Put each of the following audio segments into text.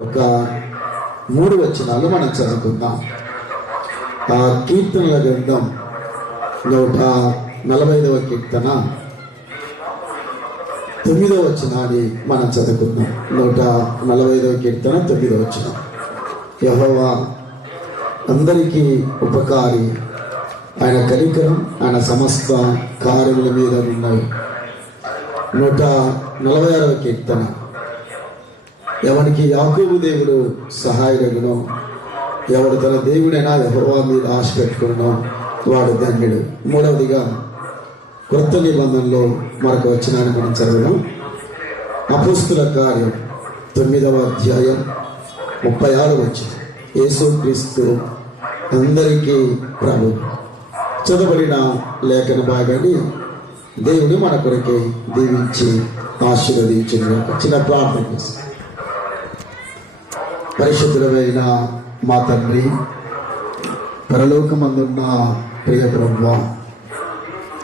ఒక 3 వచనాలు మనం చదువుకుందాం. ఆ కీర్తనల గ్రంథం 145వ కీర్తన 9వ వచనాన్ని మనం చదువుకుందాం. 145వ కీర్తన 9వ వచనం. యెహోవా అందరికీ ఉపకారి, ఆయన కనికరం ఆయన సమస్త కార్యముల మీద ఉన్నాయి. 146వ కీర్తన. ఎవరికి యాకోబు దేవుడు సహాయకుడునో, ఎవడు తన దేవుడైనా యెహోవా మీద ఆశ పెట్టుకున్నో వాడు ధన్యుడు. 3వదిగా క్రొత్త నిబంధనలో మరొక వచనాన్ని మనం చదవడం. అపోస్తుల కార్యం 9వ అధ్యాయం 36వ వచనం. యేసుక్రీస్తు అందరికీ ప్రభు. చదవబడిన లేఖన భాగాన్ని దేవుడు మన కొరకే దీవించి ఆశీర్వదించిన చిన్న ప్రార్థన చేస్తాం. పరిశుద్ధులైన మా తండ్రి, పరలోకమందున్న ప్రియ ప్రభువా,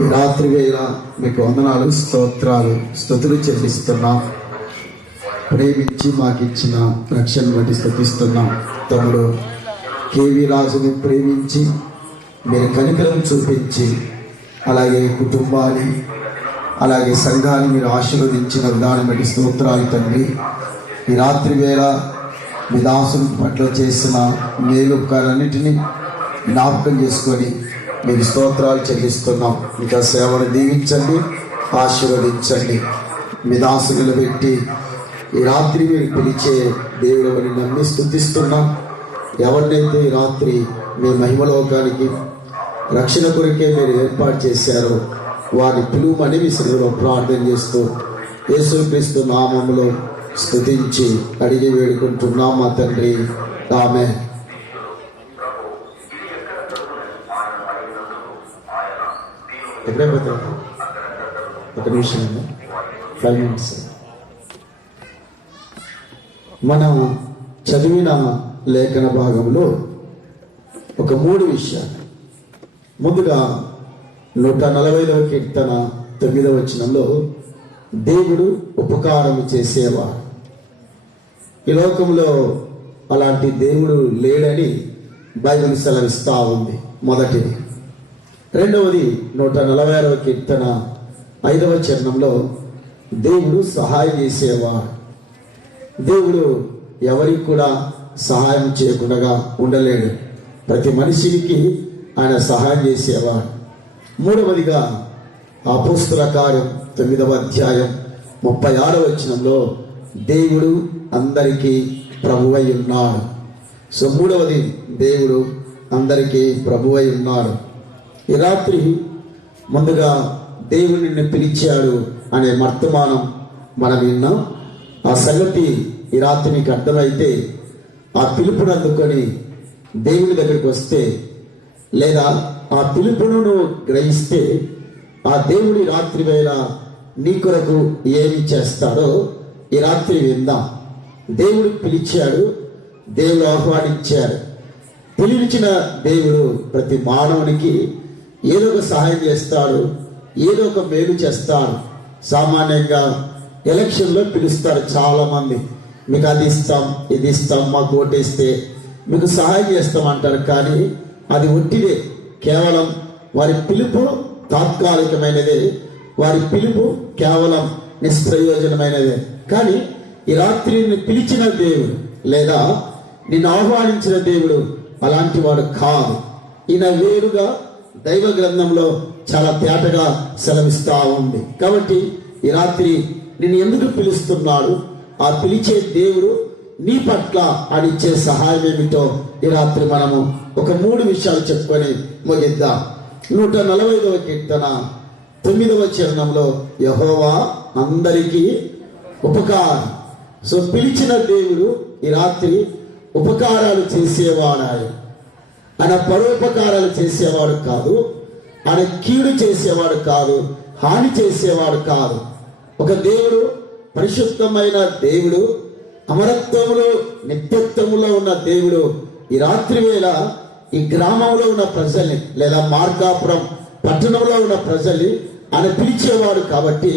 ఈ రాత్రి వేళ మీకు వందనాలు, స్తోత్రాలు, స్తుతులు చెల్లిస్తున్నాం. ప్రేమించి మాకిచ్చిన రక్షణ బట్టి స్తుతిస్తున్నాం. తమ్ముడు కేవీ రాజుని ప్రేమించి మీరు కనికరం చూపించి, అలాగే కుటుంబాన్ని అలాగే సంఘాన్ని మీరు ఆశీర్వదించిన విధానం బట్టి స్తోత్రాలు తండ్రి. ఈ రాత్రి వేళ మీ దాసుని పట్ల చేసిన మేలుకాలన్నిటినీ జ్ఞాపకం చేసుకొని మీకు స్తోత్రాలు చెల్లిస్తున్నాం. ఇంకా సేవను దీవించండి, ఆశీర్వదించండి. మీ దాసుని పెట్టి ఈ రాత్రి మీరు పిలిచే దేవుడు అని నమ్మి స్తుతిస్తున్నాం. ఎవరినైతే ఈ రాత్రి మీ మహిమలోకానికి రక్షణ కొరకే మీరు ఏర్పాటు చేశారో వారిని పిలువమని మీ సన్నిధిలో ప్రార్థన చేస్తూ యేసుక్రీస్తు నామములో స్తుతించి అడిగి వేడుకుంటున్నాం మా తండ్రి, ఆమేన్. ఒక నిమిషం, 5 minutes. మనం చదివిన లేఖన భాగంలో ఒక 3 విషయాలు. ముందుగా 145వ కీర్తన 9వ వచనంలో దేవుడు ఉపకారం చేసేవాడు. ఈ లోకంలో అలాంటి దేవుడు లేడని బైబిల్ సెలవిస్తూ ఉంది. మొదటిది. రెండవది 146వ కీర్తన 5వ చరణంలో దేవుడు సహాయం చేసేవాడు. దేవుడు ఎవరికి కూడా సహాయం చేయకుండా ఉండలేడు. ప్రతి మనిషికి ఆయన సహాయం చేసేవాడు. మూడవదిగా అపోస్తుల కార్యం 9వ అధ్యాయం 36వ వచనంలో దేవుడు అందరికీ ప్రభువై ఉన్నాడు. సో మూడవది, దేవుడు అందరికీ ప్రభువై ఉన్నాడు. ఈ రాత్రి ముందుగా దేవుడు నిన్ను పిలిచాడు అనే వర్తమానం మనం విన్నాం. ఆ సంగతి ఈ రాత్రి మీకు అర్థమైతే ఆ పిలుపును అందుకొని దేవుని దగ్గరికి వస్తే, లేదా ఆ పిలుపును గ్రహిస్తే ఆ దేవుడి రాత్రి వేళ నీ కొరకు ఏమి చేస్తాడో ఈ రాత్రి విందాం. దేవుడు పిలిచాడు, దేవుడు ఆహ్వానించాడు. పిలిచిన దేవుడు ప్రతి మానవునికి ఏదో ఒక సహాయం చేస్తాడు, ఏదో ఒక మేలు చేస్తాడు. సామాన్యంగా ఎలక్షన్లో పిలుస్తారు చాలా మంది. మీకు అది ఇస్తాం, ఇది ఇస్తాం, మాకు ఓటేస్తే మీకు సహాయం చేస్తామంటారు. కానీ అది ఒట్టిదే. కేవలం వారి పిలుపు తాత్కాలికమైనదే, వారి పిలుపు కేవలం నిష్ప్రయోజనమైనదే. కానీ ఈ రాత్రి నిన్ను పిలిచిన దేవుడు లేదా నిన్ను ఆహ్వానించిన దేవుడు అలాంటి వాడు కాదు. ఈయన వేరుగా దైవ గ్రంథంలో చాలా తేటగా సెలవిస్తూ ఉంది. కాబట్టి ఈ రాత్రి నిన్ను ఎందుకు పిలుస్తున్నాడు, ఆ పిలిచే దేవుడు నీ పట్ల ఆడిచ్చే సహాయం ఏమిటో ఈ రాత్రి మనము ఒక 3 విషయాలు చెప్పుకొని ముగిద్దాం. 145వ కీర్తన 9వ చరణంలో యెహోవా అందరికీ ఉపకారం. సో పిలిచిన దేవుడు ఈ రాత్రి ఉపకారాలు చేసేవాడు. ఆయన పరోపకారాలు చేసేవాడు కాదు, ఆయన కీడు చేసేవాడు కాదు, హాని చేసేవాడు కాదు. ఒక దేవుడు, పరిశుద్ధమైన దేవుడు, అమరత్వములో నిత్యత్వములో ఉన్న దేవుడు ఈ రాత్రి వేళ ఈ గ్రామంలో ఉన్న ప్రజల్ని లేదా మార్కాపురం పట్టణంలో ఉన్న ప్రజల్ని ఆయన పిలిచేవాడు. కాబట్టి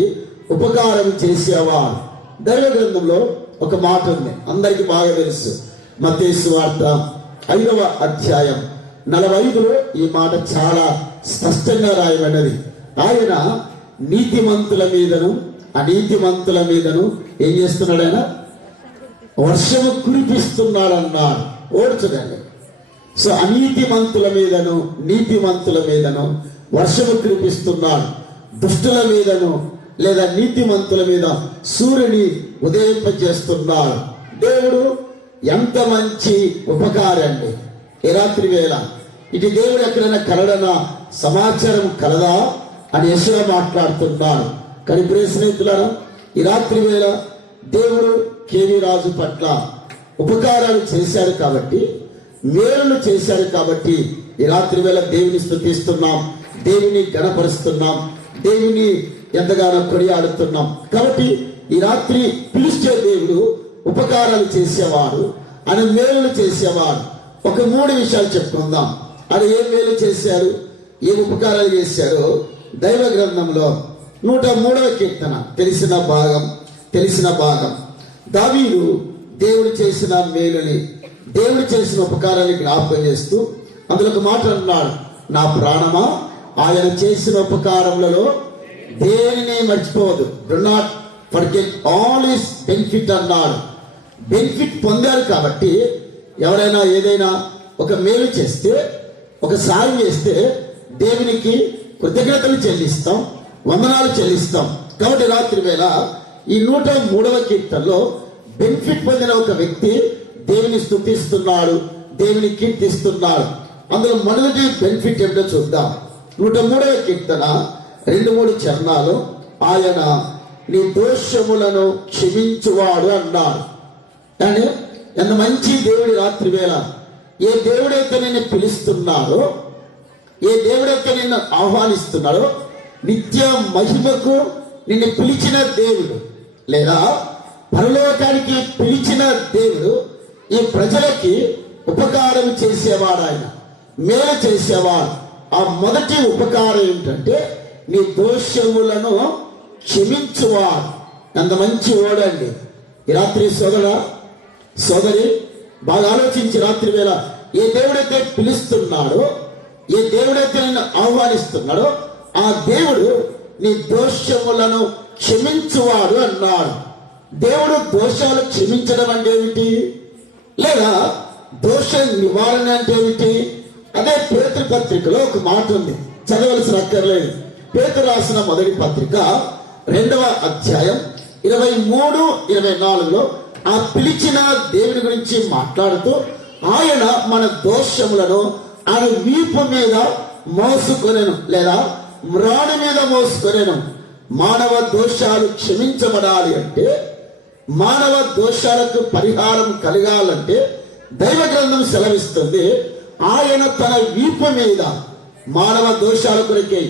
ఉపకారం చేసేవాడు. దైవ గ్రంథంలో ఒక మాట ఉంది, అందరికీ బాగా తెలుసు. మత్తయి సువార్త 5వ అధ్యాయం 45లో ఈ మాట చాలా స్పష్టంగా రాయబడినది. ఆయన నీతిమంతుల మీదను అనీతిమంతుల మీదను ఏం చేస్తున్నాడు? ఆయన వర్షము కురిపిస్తున్నాడు అన్నాడు. ఓడ్చుడండి. సో అనీతిమంతుల మీదను నీతిమంతుల మీదను వర్షము కురిపిస్తున్నాడు. దుష్టుల మీదను లేదా నీతిమంతుల మీద సూర్యుని ఉదయింపజేస్తున్నాడు. దేవుడు ఎంత మంచి ఉపకారండి. ఈ రాత్రి వేళ ఇది దేవుడు ఎక్కడైనా కలడన సమాచారం కలదా అని యెషయా మాట్లాడుతున్నాడు. కానీ ప్రియ స్నేహితులారా, ఈ రాత్రి వేళ దేవుడు కేవీ రాజు పట్ల ఉపకారాలు చేశాడు కాబట్టి, మేలులు చేశాడు కాబట్టి ఈ రాత్రి వేళ దేవుని స్తుతిస్తున్నాం, దేవుని గణపరుస్తున్నాం, దేవుని ఎంతగానో కొనియాడుతున్నాం. కాబట్టి ఈ రాత్రి పిలిచే దేవుడు ఉపకారాలు చేసేవాడు, ఆయన మేలులు చేసేవాడు. ఒక 3 విషయాలు చెప్పుకుందాం. ఆయన ఏం మేలు చేశాడు, ఏం ఉపకారాలు చేశాడు? దైవ గ్రంథంలో 103వ కీర్తన తెలిసిన భాగం దావీదు దేవుడు చేసిన మేలుని, దేవుడు చేసిన ఉపకారాన్ని జ్ఞాపకం చేస్తూ అందులో ఒక మాట అన్నాడు, నా ప్రాణమా ఆయన చేసిన ఉపకారములలో దేనిని మర్చిపోవద్దు. Do not forget all his benefit అన్నాడు. బెనిఫిట్ పొందారు కాబట్టి ఎవరైనా ఏదైనా ఒక మేలు చేస్తే, ఒక సాయం చేస్తే దేవునికి కృతజ్ఞతలు చెల్లిస్తాం, వందనాలు చెల్లిస్తాం. కాబట్టి రాత్రి వేళ ఈ 103వ కీర్తనలో బెనిఫిట్ పొందిన ఒక వ్యక్తి దేవుని స్తుతిస్తున్నాడు, దేవుని కీర్తిస్తున్నాడు. అందులో మొదటి బెనిఫిట్ ఏమిటో చూద్దాం. 103వ కీర్తన 2-3 చరణాలు. ఆయన నీ దోషములను క్షమించువాడు అన్నాడు. కానీ ఎంత మంచి దేవుడి రాత్రి వేళ. ఏ దేవుడైతే నిన్ను పిలుస్తున్నాడో, ఏ దేవుడైతే నిన్ను ఆహ్వానిస్తున్నాడో, నిత్య మహిమకు నిన్ను పిలిచిన దేవుడు, లేదా పరలోకానికి పిలిచిన దేవుడు ఈ ప్రజలకి ఉపకారం చేసేవాడు, ఆయన మేలు చేసేవాడు. ఆ మొదటి ఉపకారం ఏంటంటే నీ దోషములను క్షమించువాడు. అంత మంచి ఓడండి. ఈ రాత్రి సోదరి బాగా ఆలోచించి రాత్రి వేళ ఏ దేవుడైతే పిలుస్తున్నాడో, ఏ దేవుడైతే నిన్ను ఆహ్వానిస్తున్నాడో ఆ దేవుడు నీ దోషములను క్షమించువాడు అన్నాడు. దేవుడు దోషాలు క్షమించడం అంటే ఏమిటి, లేదా దోష నివారణ అంటే ఏమిటి? అదే పేతురు పత్రికలో ఒక మాట ఉంది, చదవలసిన అక్కర్లేదు. పేతురు రాసిన మొదటి పత్రిక 2వ అధ్యాయం 23-24లో ఆ పిలిచిన దేవుని గురించి మాట్లాడుతూ ఆయన మన దోషములను ఆయన వీపు మీద మోసుకొనెను, లేదా మ్రాణి మీద మోసుకొనెను. మానవ దోషాలు క్షమించబడాలి అంటే, మానవ దోషాలకు పరిహారం కలగాలంటే దైవ గ్రంథం సెలవిస్తుంది ఆయన తన వీపు మీద మానవ దోషాల కొరకే,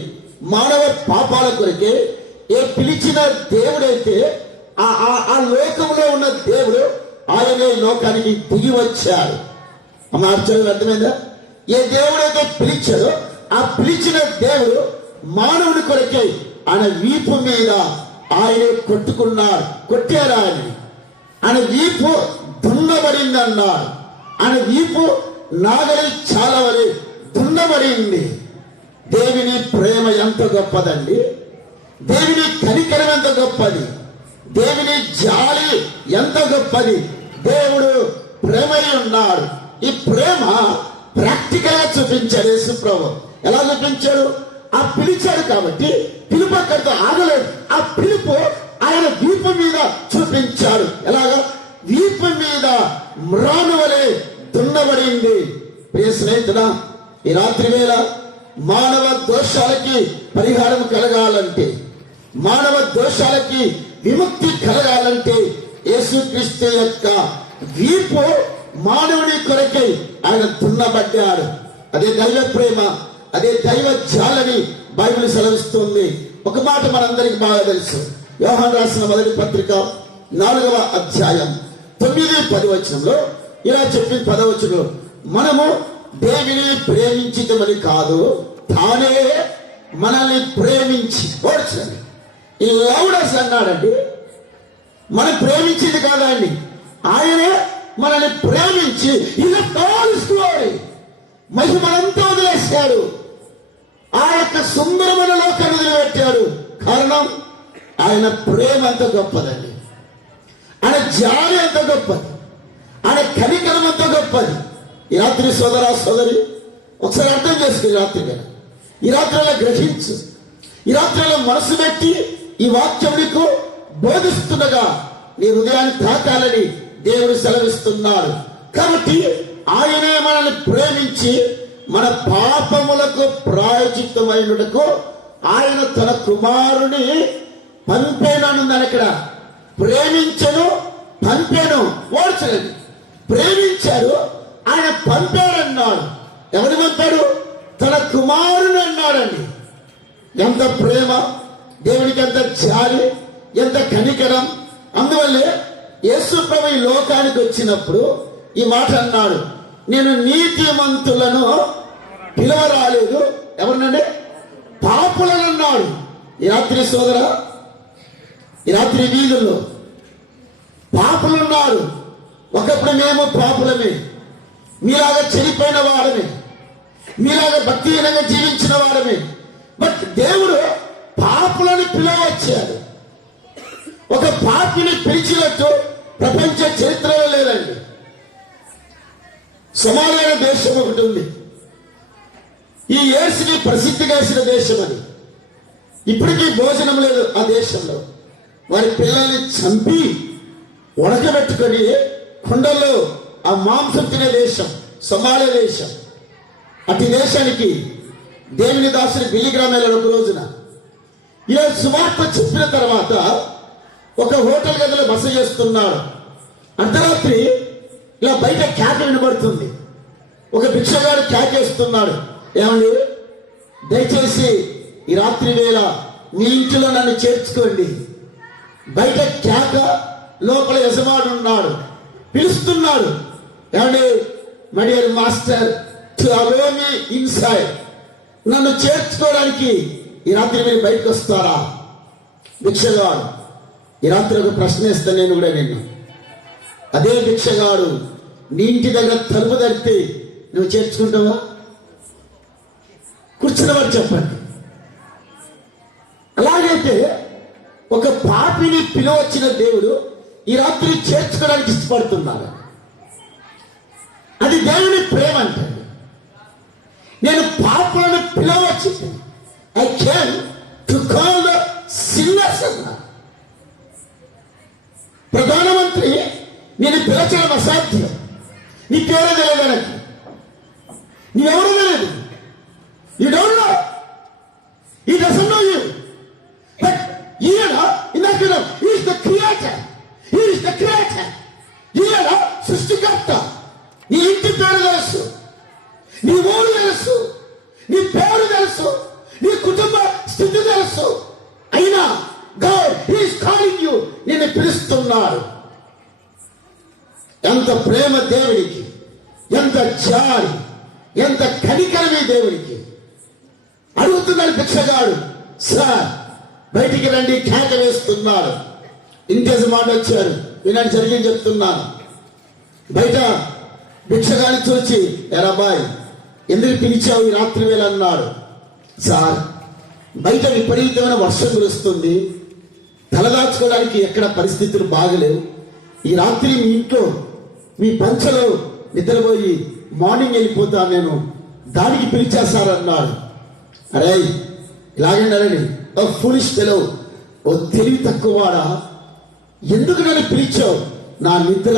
మానవ పాపాల కొరకే ఏ పిలిచిన దేవుడైతే ఆ లోకంలో ఉన్న దేవుడు ఆయనే లోకానికి దిగి వచ్చాడు. ఆశ్చర్యం అర్థమైందా? ఏ దేవుడైతే పిలిచాడో ఆ పిలిచిన దేవుడు మానవుడి కొరకే ఆయన వీపు మీద ఆయనే కొట్టారు. ఆయన వీపు దున్నబడింది అన్నాడు. ఆయన వీపు నాగలి చాలా వరే దున్నబడింది. దేవుని ప్రేమ ఎంత గొప్పదండి, దేవుని కనికరం ఎంత గొప్పది, దేవుని జాలి ఎంత గొప్పది. దేవుడు ప్రేమై ఉన్నాడు. ఈ ప్రేమ ప్రాక్టికల్ గా చూపించాడు యేసు ప్రభు. ఎలా చూపించాడు? ఆ పిలిచాడు కాబట్టి పిలుపు అక్కడితో ఆగలేదు. ఆ పిలుపు ఆయన వీపు మీద చూపించాడు. ఎలాగా? వీపు మీద మ్రాను వలె దున్నబడింది. ప్రియ స్నేహితుడా, ఈ రాత్రి వేళ మానవ దోషాలకి పరిహారం కలగాలంటే, మానవ దోషాలకి విముక్తి కలగాలంటే యేసుక్రీస్తు యొక్క వీపు మానవుడి కొరకై ఆయన దున్నబడ్డాడు. అదే దైవ ప్రేమ, అదే దైవ జాలని బైబిల్ సెలవిస్తుంది. ఒక మాట మనందరికి బాగా తెలుసు. యోహాను రాసిన మొదటి పత్రిక 4వ అధ్యాయం 9-10 వచనంలో ఇలా చెప్పిన 10వ వచనంలో, మనము దేవుని ప్రేమించమని కాదు, తానే మనల్ని ప్రేమించి ఓడ్చండి. ఈ లౌడస్ అన్నాడండి. మనం ప్రేమించింది కాదా అండి, ఆయనే మనల్ని ప్రేమించి ఇది స్టోరీ మహిమనంతా వదిలేశాడు. ఆ యొక్క సుందరమైన లోకాన్ని వదిలిపెట్టాడు. కారణం ఆయన ప్రేమ అంత గొప్పదండి, ఆయన జాలి అంత గొప్పది, ఆయన కనికరం అంత గొప్పది. ఈ రాత్రి సోదరా సోదరి ఒకసారి అర్థం చేసుకుని ఈ రాత్రి అలా గ్రహించు. ఈ రాత్రి అలా మనసు పెట్టి ఈ వాక్యం నీకు బోధిస్తుండగా నీ హృదయాన్ని తాకాలని దేవుడు సెలవిస్తున్నాడు. కాబట్టి ఆయనే మనల్ని ప్రేమించి మన పాపములకు ప్రాయచిత్తమైనకు ఆయన తన కుమారుని పంపేననుందని. ఇక్కడ ప్రేమించను పంపాను ఓడ్చలేదు, ప్రేమించాడు, ఆయన పంపాడన్నాడు. ఎవరిని పంపాడు? తన కుమారుని అన్నాడండి. ఎంత ప్రేమ దేవునికి, ఎంత జాలి, ఎంత కనికరం. అందువల్లే యేసు ప్రభు ఈ లోకానికి వచ్చినప్పుడు ఈ మాట అన్నాడు, నేను నీతిమంతులను పిలవరాలేదు, ఎవరినండి? పాపులను అన్నాడు. ఈ రాత్రి సోదర, ఈ రాత్రి వీధుల్లో పాపులున్నారు. ఒకప్పుడు మేము పాపులమే, మీలాగా చనిపోయిన వారమే, మీలాగా భక్తిహీనంగా జీవించిన వారమే. బట్ దేవుడు పాపులను పిలవచ్చాడు. ఒక పాపిని పిలిచినట్టు ప్రపంచ చరిత్రలో లేదండి. సమాధాన దేశం ఒకటి ఉంది, ఈ యేసుని ప్రసిద్ధిగాసిన దేశం అది. ఇప్పటికీ భోజనం లేదు ఆ దేశంలో. వారి పిల్లల్ని చంపి ఉడకబెట్టుకొని కుండల్లో ఆ మాంసం తినే దేశం సమాలయ దేశం. అటు దేశానికి దేవుని దాసుని బిల్లిగ్రామ్ వెళ్ళాడు ఒక రోజున. ఇలా సువార్త చెప్పిన తర్వాత ఒక హోటల్ గదిలో బస చేస్తున్నాడు. అర్ధరాత్రి ఇలా బయట కేక వినబడుతుంది. ఒక భిక్షగాడు కేకేస్తున్నాడు, ఏమండి దయచేసి ఈ రాత్రి వేళ మీ ఇంటిలో నన్ను చేర్చుకోండి. బయట కేక, లోపల యజమాడు ఉన్నాడు, పిలుస్తున్నాడు, ఏమండి my dear master to allow me inside, నన్ను చేర్చుకోవడానికి ఈ రాత్రి మీరు బయటకు వస్తారా? భిక్షగాడు ఈ రాత్రి ఒక ప్రశ్న ఇస్తాను నేను కూడా. నిన్ను అదే భిక్షగాడు నీ ఇంటి దగ్గర తలుపు తడితే నువ్వు చేర్చుకుంటావా? కూర్చున్నవాడు చెప్పండి. అలాగైతే ఒక పాపిని పిలవచ్చిన దేవుడు ఈ రాత్రి చేర్చుకోవడానికి ఇష్టపడుతున్నాడు. అది దేవుని ప్రేమ అంటే. నేను పాపులను పిలవచ్చు, I came to call the sinners అన్నా. ప్రధానమంత్రి నేను పిలచడం అసాధ్యం. నీకెవరో తెలియదు, నాకు నీవెవరో తెలియదు. You don't know, he doesn't know you. But ఈయన ఇందాక is the creator, is the creator. ఈయన సృష్టికర్త. నీ ఇంటి పేరు తెలుసు, నీ ఊరు తెలుసు, నీ పేరు తెలుసు, నీ కుటుంబ స్థితి తెలుసు. అయినా గాడ్ ఈస్ కాలింగ్ యు, నిన్ను పిలుస్తున్నాడు. ఎంత ప్రేమ దేవునికి, ఎంత జాలి, ఎంత కనికరమే దేవునికి. అడుగుతున్నాడు భిక్షగాడు, సార్ బయటికి రండి, కేక వేస్తున్నాడు. ఇంకేసి మాట వచ్చారు, వినండి జరిగింది చెప్తున్నాను. బయట భిక్షగాని చూచి, ఎరాబాయ్ ఎందుకు పిలిచావు ఈ రాత్రి వేళ అన్నాడు. సార్ బయట విపరీతమైన వర్షం కురుస్తుంది, తలదాచుకోవడానికి ఎక్కడ పరిస్థితులు బాగలేవు. ఈ రాత్రి మీ ఇంట్లో మీ పంచలో నిద్రపోయి మార్నింగ్ వెళ్ళిపోతాను నేను, దానికి పిలిచేస్తారన్నాడు. అరే ఇలాగండి, ఫూలిష్ ఫెలో, ఓ తెలివి తక్కువవాడా, ఎందుకు నన్ను పిలిచావు? నా నిద్ర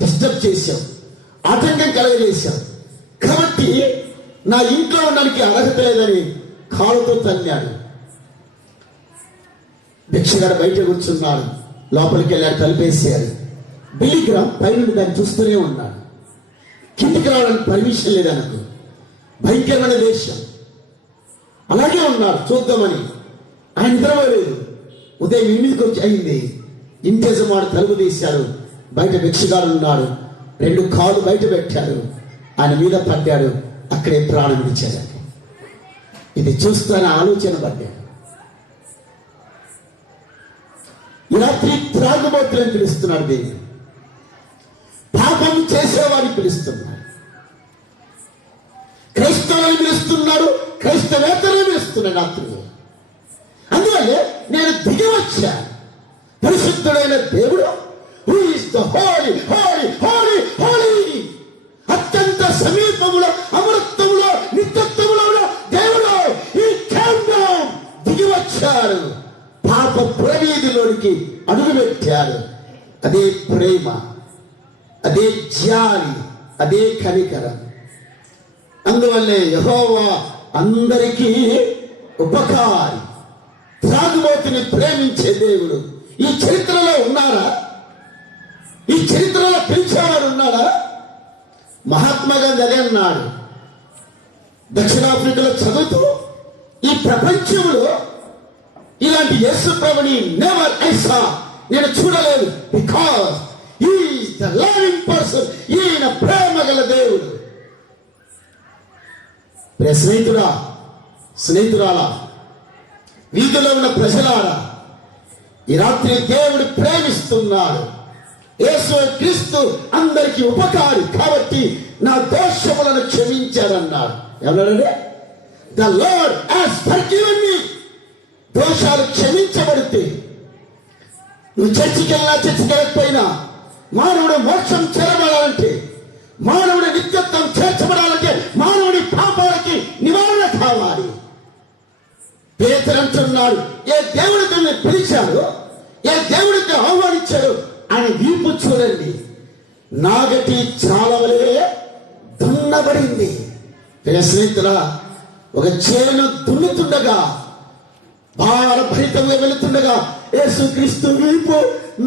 డిస్టర్బ్ చేశావు, ఆటంకం కలగజేశావు, కాబట్టి నా ఇంట్లో ఉండడానికి అర్హత లేదని కాలుతో తన్నాడు. భిక్షగాడు బయట కూర్చున్నాడు, లోపలికి వెళ్ళాడు, తలుపేసాడు. బిల్లిగ్రామ్ పైనుండి దాన్ని చూస్తూనే ఉన్నాడు. కిందికి రావడానికి పర్మిషన్ లేదు అనుకో, భయంకరమైన దేశం. అలాగే ఉన్నాడు చూద్దామని. ఆయన నిద్రపోలేదు. ఉదయం 8కి వచ్చి అయింది. ఇంటి యజమాడు తలుపు తీశాడు, బయట భిక్షగాడు ఉన్నాడు. 2 కాళ్ళు బయట పెట్టాడు, ఆయన మీద పడ్డాడు, అక్కడే ప్రాణం విడిచాడు. ఇది చూస్తానే ఆలోచన పడ్డాడు. ఈ రాత్రి త్రాగుబోతులను పిలుస్తున్నాడు దేవుడు. పాపం చేసేవాడిని పిలుస్తున్నాడు. క్రైస్తవులను పిలుస్తున్నాడు, క్రైస్తవేతరులను పిలుస్తున్నాడు రాత్రి. అందువల్లే నేను దిగి వచ్చాను. పరిశుద్ధుడైన దేవుడు, who is the holy holy holy holy, అత్యంత సమీపములో, అమృతములో, నిత్యత్వములో దేవుడు ఈ కేంద్రం దిగి వచ్చారు. పాప పురవీధిలోనికి అడుగుపెట్టారు. అదే ప్రేమ, అదే జాలి, అదే కనికరం. అందువల్లే యెహోవా అందరికీ ఉపకారి. త్రాగుబోతుని ప్రేమించే దేవుడు ఈ చరిత్రలో ఉన్నారా? ఈ చరిత్రలో పిలిచేవాడు ఉన్నాడా? మహాత్మా గాంధీ అదే అన్నాడు. దక్షిణాఫ్రికాలో చదువుతూ, ఈ ప్రపంచంలో ఇలాంటి యేసు ప్రభుని నెవర్ ఐ సా, నేను చూడలేదు. Because he is the loving person. ఈయన ప్రేమ గల దేవుడు. స్నేహితుడా, స్నేహితురాలా, వీధిలో ఉన్న ప్రజలారా, ఈ రాత్రి దేవుడు ప్రేమిస్తున్నాడు. యేసు క్రీస్తు అందరికీ ఉపకారి కాబట్టి నా దోషములను క్షమించాడన్నాడు. ఎవరంటే ద లార్డ్ హస్ ఫర్గివెన్ మీ. దోషాలు క్షమించబడితే నువ్వు చర్చికి వెళ్ళినా చర్చికి వెళ్ళకపోయినా, మానవుడు మోక్షం చేరబడాలంటే, మానవుడి నిత్యత్వం చేర్చబడాలంటే మానవుడి పాపాలకి నివారణ కావాలి. పేతురు అంటున్నాడు, ఏ దేవుడికి మీరు పిలిచాడు, ఏ దేవుడికి ఆహ్వానించాడు ఆయన వీపు చూడండి, నాగటి చాలవలే దున్నబడింది. స్నేహితులా, ఒక చేను దున్నుతుండగా, భారభరితంగా వెళుతుండగా యేసుక్రీస్తు వీపు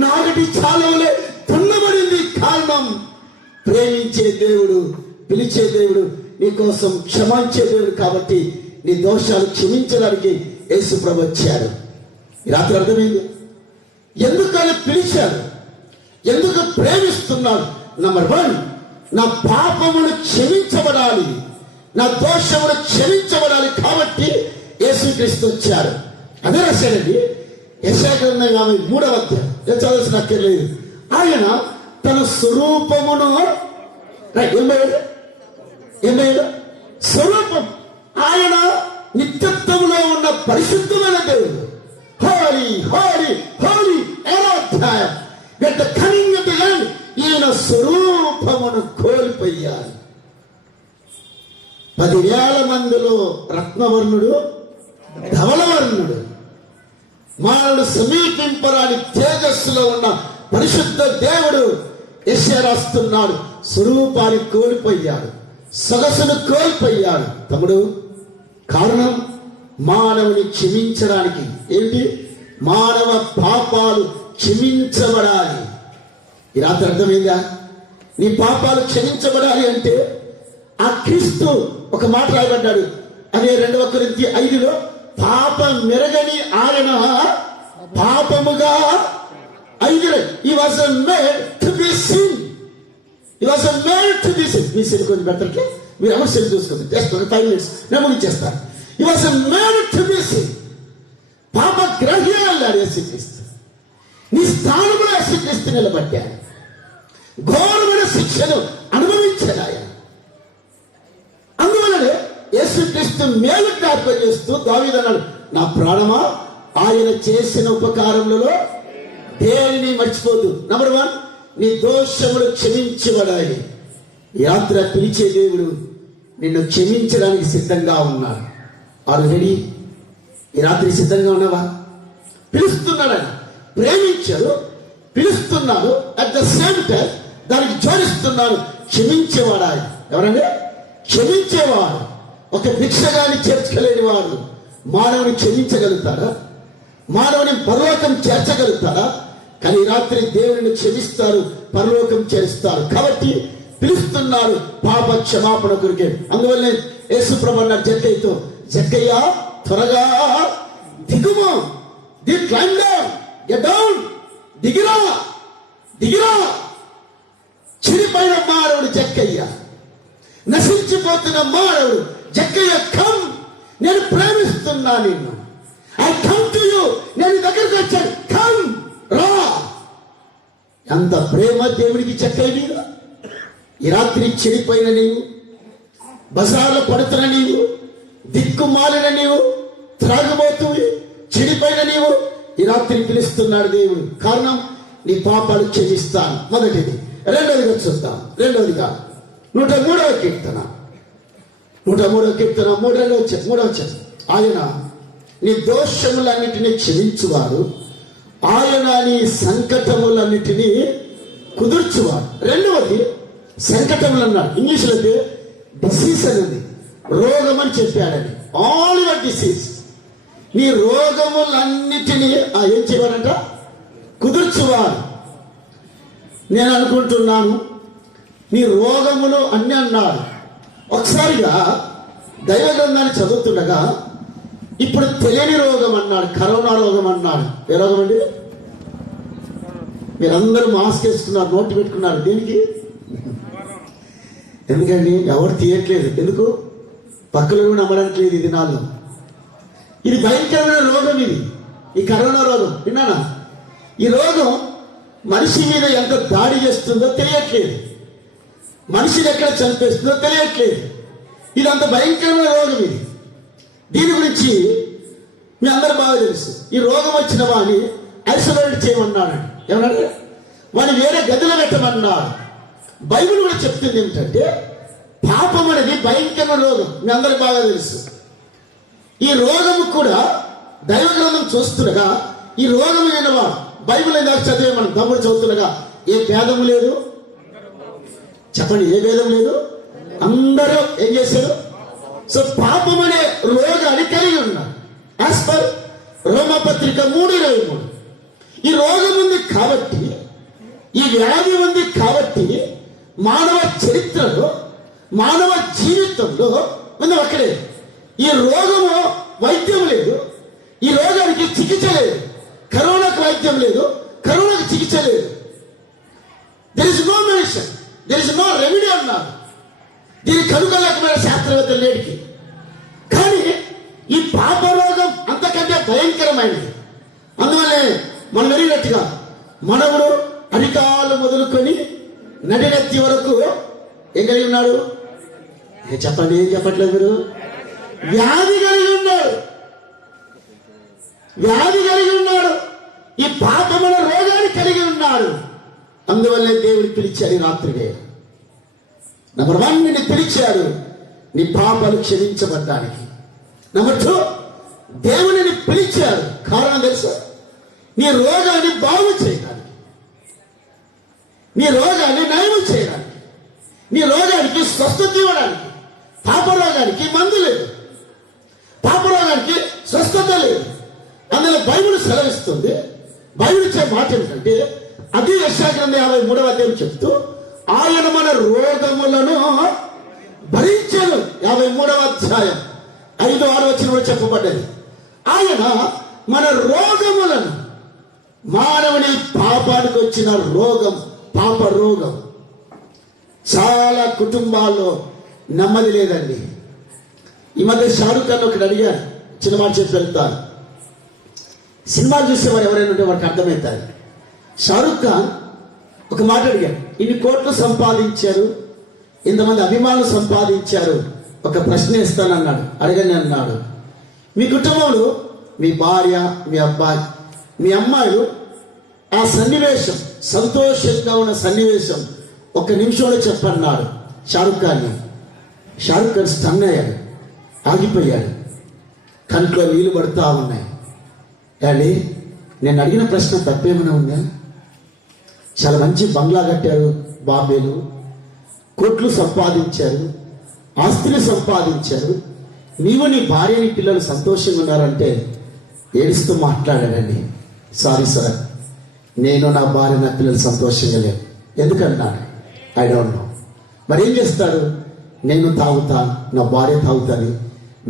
నాగటి చాలవలే దున్నబడింది. కారణం, ప్రేమించే దేవుడు, పిలిచే దేవుడు, నీ కోసం క్షమించే దేవుడు. కాబట్టి నీ దోషాలు క్షమించడానికి యేసు ప్రభు వచ్చాడు. ఈ రాత్రి అర్థమైంది ఎందుకు ఆయన పిలిచాడు, ఎందుకు ప్రేమిస్తున్నాడు. నంబర్ 1, నా పాపములు క్షమించబడాలి, నా దోషములు క్షమించబడాలి. కాబట్టి యేసుక్రీస్తు వచ్చాడు. అదే రాశాడండి యెషయా గ్రంథం 53వ అధ్యాయం. చదవాల్సిన అక్కర్లేదు. ఆయన తన స్వరూపమును ఏమయ్యాడు? స్వరూపం. ఆయన నిత్యత్వంలో ఉన్న పరిశుద్ధమైన దేవుడు. హోలీ హోలీ హోలీ అధ్యాయం. గత కనింగ్ ఈయన స్వరూపమును కోల్పోయారు. 10,000 మందిలో రత్నవర్ణుడు, ధవలవర్ణుడు, మానవుడు సమీపింపరాని తేజస్సులో ఉన్న పరిశుద్ధ దేవుడు యెషయా రాస్తున్నాడు. స్వరూపాన్ని కోల్పోయాడు, సొగసును కోల్పోయాడు. తమ్ముడు, కారణం మానవుని క్షమించడానికి. ఏంటి? మానవ పాపాలు క్షమించబడాలి. ఈ రాత్రి అర్థమైందా? నీ పాపాలు క్షమించబడాలి అంటే ఆ క్రీస్తు ఒక మాట రాయబడ్డాడు. అదే 2 కొరింథీ 5లో, పాపం మెరగని ఆయన పాపముగా he was made to be sin. He was made to be sin. Me sin కొంచెం బెటర్కి మీరు ఎవరు సెల్ చూసుకోండి. జస్ట్ ఒక 5 minutes నేను ముగించేస్తాను. He was made to be sin. పాప గ్రహ్యాడు యేసుక్రీస్తు. నీ స్థానంలో యేసుక్రీస్తు నిలబడ్డాడు. ఘోరమైన శిక్షను అనుభవించాడు ఆయన. అందువలనే యేసుక్రీస్తు మేలు జ్ఞాపకం చేస్తూ దావీదు అన్నాడు, నా ప్రాణమా ఆయన చేసిన ఉపకారములలో దేనిని మర్చిపోదు. నంబర్ 1, నీ దోషములు క్షమించబడాలి. యాత్ర పిలిచే దేవుడు నిన్ను క్షమించడానికి సిద్ధంగా ఉన్నాడు. ఆల్రెడీ ఈ రాత్రి సిద్ధంగా ఉన్నావా? పిలుస్తున్నాడు ఆయన. ప్రేమించాడు, పిలుస్తున్నాడు, అట్ ద సేమ్ టైం దానికి జోడిస్తున్నాడు క్షమించేవాడు ఆయన. ఎవరంటే క్షమించేవాడు. ఒక భిక్షగాన్ని చేర్చుకోలేని వాడు మానవుని క్షమించగలుగుతాడా? మానవుని పరలోకం చేర్చగలుగుతాడా? కానీ రాత్రి దేవుని క్షమిస్తారు, పరలోకం చేరుస్తారు. కాబట్టి పిలుస్తున్నారు పాప క్షమాపణ కొరికే. అందువల్లే యేసు ప్రభు అన్న జక్కయ్యతో, జక్కయ్య త్వరగా దిగుము, దిగిరా దిగిరా. చిరిపైన మానవుడు జక్కయ్య, నశించిపోతున్న మానవుడు జక్కయ్య, కమ్, నేను ప్రేమిస్తున్నా నిన్ను. ఐ కమ్ టు యూ, నేను దగ్గరికి వచ్చాను. కమ్, రా. ఎంత ప్రేమ దేవుడికి చెక్కైంది. ఈ రాత్రి చెడిపోయిన నీవు, బజార్లో పడుతున్న నీవు, దిక్కుమాలిన నీవు, త్రాగుబోతూ చెడిపోయిన నీవు, ఈ రాత్రి పిలుస్తున్నాడు దేవుడు. కారణం, నీ పాపాలు క్షమిస్తాను. మొదటిది. రెండవదిగా చూద్దాం. రెండవదిగా 103వ కీర్తన 103వ కీర్తన 3వ వచనం. ఆయన నీ దోషములన్నిటినీ క్షమించువాడు, ఆయన నీ సంకటములన్నిటినీ కుదుర్చువాడు. రెండవది సంకటములు అన్నాడు. ఇంగ్లీష్లో అయితే డిసీజ్ అనేది రోగం అని చెప్పాడని. ఆల్ యువర్ డిసీజ్, నీ రోగములన్నిటినీ ఏం చేయవాడంట? కుదుర్చువాడు. నేను అనుకుంటున్నాను నీ రోగములు అన్ని అన్నాడు. ఒకసారిగా దైవ గ్రంథాన్ని చదువుతుండగా ఇప్పుడు తెలియని రోగం అన్నాడు, కరోనా రోగం అన్నాడు. ఏ రోగం అండి? మీరందరూ మాస్క్ వేసుకున్నారు, నోటు పెట్టుకున్నారు. దేనికి? ఎందుకండి? ఎవరు తీయట్లేదు. ఎందుకు? పక్కలో కూడా నమ్మడానికి లేదు. ఇది నాలో ఇది భయంకరమైన రోగం. ఈ కరోనా రోగం విన్నానా? ఈ రోగం మనిషి మీద ఎంత దాడి చేస్తుందో తెలియట్లేదు, మనిషిని ఎక్కడ చంపేస్తుందో తెలియట్లేదు. ఇది అంత భయంకరమైన రోగం. దీని గురించి మీ అందరూ బాగా తెలుసు. ఈ రోగం వచ్చిన వాడిని ఐసోలేట్ చేయమన్నాడు. ఏమన్నాడు? వాడిని వేరే గదిలో పెట్టమన్నాడు. బైబిల్ కూడా చెప్తుంది ఏమిటంటే, పాపం అనేది భయంకరమైన రోగం. మీ అందరూ బాగా తెలుసు. ఈ రోగము కూడా దైవ గ్రంథం చూస్తుండగా, ఈ రోగం అయినవాడు బైబిల్ ఇందాక చదివే మనం తమ్ముడు చదువుతుండగా, ఏ భేదం లేదు. చెప్పండి, ఏ భేదం లేదు. అందరూ ఏం చేశారు? సో పాపం అనే రోగాన్ని కలిగి ఉన్నారు. యాజ్ పర్ రోమపత్రిక 3:23. ఈ రోగం ఉంది కాబట్టి, ఈ వ్యాధి ఉంది కాబట్టి, మానవ చరిత్రలో, మానవ జీవితంలో ఉంది ఒక్కడే. ఈ రోగము వైద్యం లేదు, ఈ రోగానికి చికిత్స లేదు. కరోనాకు వైద్యం లేదు, కరోనాకు చికిత్స లేదు. There is no medicine, there is no remedy అన్నారు. దీని కనుగొనలేకపోయిన శాస్త్రవేత్తలు నేటికి. కానీ ఈ పాప రోగం అంతకంటే భయంకరమైనది. అందువల్లే మనం ఎరిగినట్టుగా మనవుడు అధికారులు మొదలుకొని నడినెత్తి వరకు ఏం కలిగి ఉన్నాడు? చెప్పండి, ఏం చెప్పట్లేదు మీరు? వ్యాధి కలిగి ఉన్నాడు, వ్యాధి కలిగి ఉన్నాడు. ఈ పాపముల రోగాన్ని కలిగి ఉన్నాడు. అందువల్లే దేవుడు పిలిచాడు ఈ రాత్రిగా. నంబర్ 1, నిన్ను పిలిచాడు నీ పాపాలు క్షమించబడ్డానికి. నంబర్ 2, దేవునిని పిలిచాడు. కారణం తెలుసా? నీ రోగాన్ని బాగు చేయడానికి, నీ రోగాన్ని నయం చేయడానికి, నీ రోగానికి స్వస్థత ఇవ్వడానికి. పాప రోగానికి మందు లేదు, పాప రోగానికి స్వస్థత లేదు. అందులో బైబిల్ సెలవిస్తుంది. బైబిల్ ఇచ్చే మాట ఏమిటంటే, అది యెషయా గ్రంథం 53వ అధ్యాయం చెప్తూ, ఆయన మన రోగములను భరించెను. 53వ అధ్యాయం 5-6 వచనంలో చెప్పబడ్డది. ఆయన మన రోగములను, మానవుని పాపానికి వచ్చిన రోగం, పాప రోగం. చాలా కుటుంబాల్లో నెమ్మది లేదండి. ఈ మధ్య షారుఖ్ ఖాన్ ఒకటి అడిగారు, చిన్న మాట చెప్పి వెళ్తాను. సినిమాలు చూసేవారు ఎవరైనా ఉంటే వారికి అర్థమవుతారు. షారుఖ్ ఖాన్ ఒక మాట అడిగాడు, ఇన్ని కోట్లు సంపాదించారు, ఇంతమంది అభిమానులు సంపాదించారు, ఒక ప్రశ్న ఇస్తానన్నాడు. అడగని అన్నాడు, మీ కుటుంబంలో మీ భార్య, మీ అబ్బాయి, మీ అమ్మాయిలు ఆ సన్నివేశం, సంతోషంగా ఉన్న సన్నివేశం 1 నిమిషంలో చెప్పన్నాడు షారుఖ్ ఖాన్ని. షారుఖ్ ఖాన్ స్టన్ అయ్యాడు, ఆగిపోయాడు, కంట్లో నీళ్లు పడుతూ ఉన్నాయి. అండి, నేను అడిగిన ప్రశ్న తప్పేమైనా ఉందా? చాలా మంచి బంగ్లా కట్టారు బాంబేలో, కోట్లు సంపాదించారు, ఆస్తిని సంపాదించారు, నీవు నీ భార్య నీ పిల్లలు సంతోషంగా ఉన్నారంటే ఏడుస్తూ మాట్లాడాడండి. సారీ సార్, నేను నా భార్య నా పిల్లలు సంతోషంగా లేవు. ఎందుకన్నాడు? I don't know. మరి ఏం చేస్తాడు? నేను తాగుతాను, నా భార్య తాగుతాను,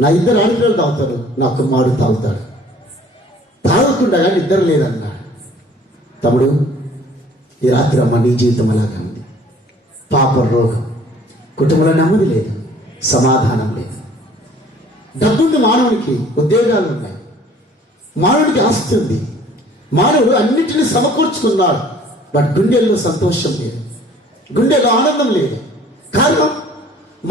నా 2 ఆడపిల్లలు తాగుతారు, నా కుమారుడు తాగుతాడు. తాగకుండా నిద్ర లేదన్నాడు. తమ్ముడు, ఈ రాత్రి అమ్మ నీ జీవితం అలాగే ఉంది. పాప రోగం, కుటుంబంలో నెమ్మది లేదు, సమాధానం లేదు. డబ్బుంది మానవునికి, ఉద్యోగాలు ఉన్నాయి, మానవుడికి ఆస్తి ఉంది, మానవుడు అన్నిటిని సమకూర్చుకున్నాడు, బట్ గుండెల్లో సంతోషం లేదు, గుండెలో ఆనందం లేదు. కారణం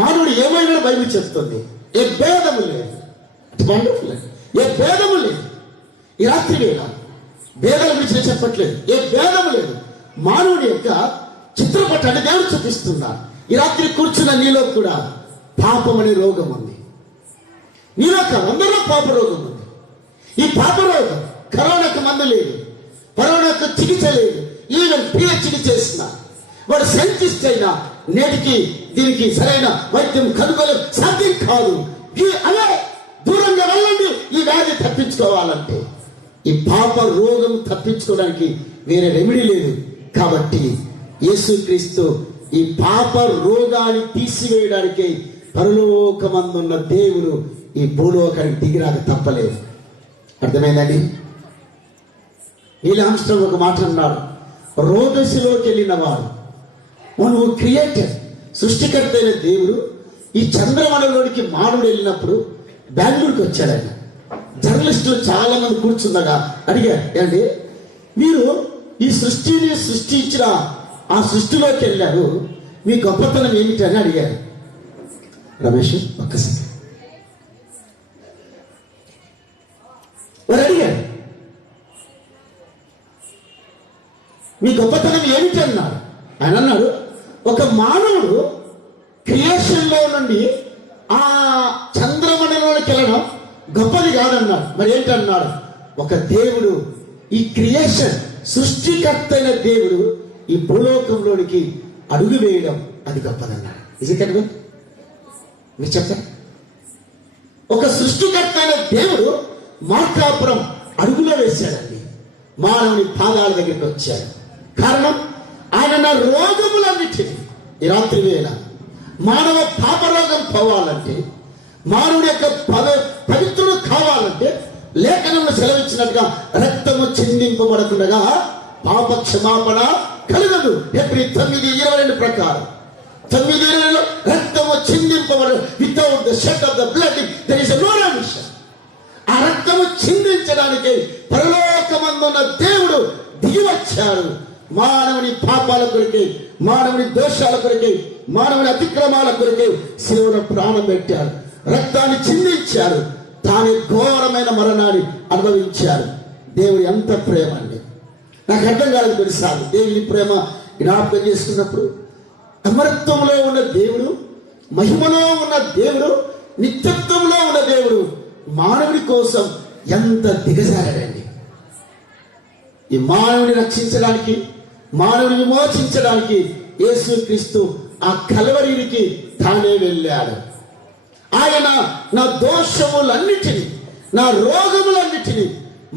మానవుడు ఏమైనా బైబిల్ చెప్తుంది, ఏ భేదము లేదు. వండర్ఫుల్, ఏ భేదము లేదు. ఈ రాత్రి వేళ భేదాల గురించి నేను చెప్పట్లేదు, ఏ భేదము లేదు. మానవుడి యొక్క చిత్రపటాన్ని దేవుడు చూపిస్తున్నాడు. ఈ రాత్రి కూర్చున్న నీలో కూడా పాపం అనే రోగం ఉంది. నీలో అందరిలో పాప రోగం ఉంది. ఈ పాప రోగం కరోనాకు మందు లేదు, కరోనాకు చికిత్స లేదు. ఈవెన్ పిహెచ్డి చేసిన వాడు సైంటిస్ట్ అయినా నేటికి దీనికి సరైన వైద్యం కనుగోలు సాధ్యం కాదు. అలా దూరంగా వెళ్ళండి ఈ వ్యాధి తప్పించుకోవాలంటే. ఈ పాప రోగం తప్పించుకోవడానికి వేరే రెమెడీ లేదు. కాబట్టి యేసుక్రీస్తు ఈ పాప రోగాన్ని తీసివేయడానికి పరలోకమందున్న దేవుడు ఈ భూలోకానికి దిగిరాక తప్పలేదు. అర్థమైందండి? నీల్ ఆమ్స్ట్రాంగ్ ఒక మాట అన్నాడు, రోదశలోకి వెళ్ళిన వాడు, నువ్వు క్రియేటర్, సృష్టికర్త అయిన దేవుడు ఈ చంద్రమండలంలోనికి మానవుడు వెళ్ళినప్పుడు బెంగళూరుకి వచ్చాడని జర్నలిస్టులు చాలా మంది కూర్చుండగా అడిగారు, ఏంటి మీరు ఈ సృష్టిని సృష్టించిన ఆ సృష్టిలోకి వెళ్ళారు, మీ గొప్పతనం ఏమిటి అని అడిగారు. రమేష్ ఒక్కసారి వారు అడిగారు, మీ గొప్పతనం ఏమిటి అన్నారు. ఆయన అన్నాడు, ఒక మానవుడు క్రియేషన్లో నుండి ఆ చంద్రమండలంలోకి వెళ్ళడం గొప్పది కాదన్నాడు. మరి ఏంటన్నాడు, ఒక దేవుడు ఈ క్రియేషన్ సృష్టికర్త అయిన దేవుడు ఈ భూలోకంలోనికి అడుగు వేయడం అది గొప్పదన్నాడు. నిజంగా మీరు చెప్పండి, ఒక సృష్టికర్త అయిన దేవుడు మార్కాపురం అడుగులో వేశాడండి, మానవుని పాదాల దగ్గరికి వచ్చాడు. కారణం ఆయన నా రోగములన్నిటినీ ఈ రాత్రి వేళ మానవ పాపరోగం పోవాలంటే, మానవుడి యొక్క పవిత్రుడు కావాలంటే లేఖనంలో సెలవిచ్చినట్టుగా రక్తము చిందింపబడకుండా పాప క్షమాపణ కలగదు. హెబ్రీ 9:22 ప్రకారం 9:20 రక్తము చిందింపబడ without the shed of the blood there is no remission. ఆ రక్తము చిందించడానికి పరలోకమందున్న దేవుడు దిగి వచ్చాడు. మానవుని పాపాల కొరకే, మానవుని దోషాల కొరకే, మానవుని అతిక్రమాల కొరకే శిలువలో ప్రాణం పెట్టాడు, రక్తాన్ని చిందించాడు, తాను ఘోరమైన మరణాన్ని అనుభవించాడు. దేవుడి ఎంత ప్రేమ అండి, నాకు అర్థం కాదు. తెలుసా దేవుని ప్రేమ జ్ఞాపకం చేసుకున్నప్పుడు అమరత్వంలో ఉన్న దేవుడు, మహిమలో ఉన్న దేవుడు, నిత్యత్వంలో ఉన్న దేవుడు మానవుడి కోసం ఎంత దిగజారాడండి. ఈ మానవుని రక్షించడానికి, మానవుని విమోచించడానికి యేసుక్రీస్తు ఆ కల్వరికి తానే వెళ్ళాడు. ఆయన నా దోషములన్నిటినీ, నా రోగములన్నిటినీ,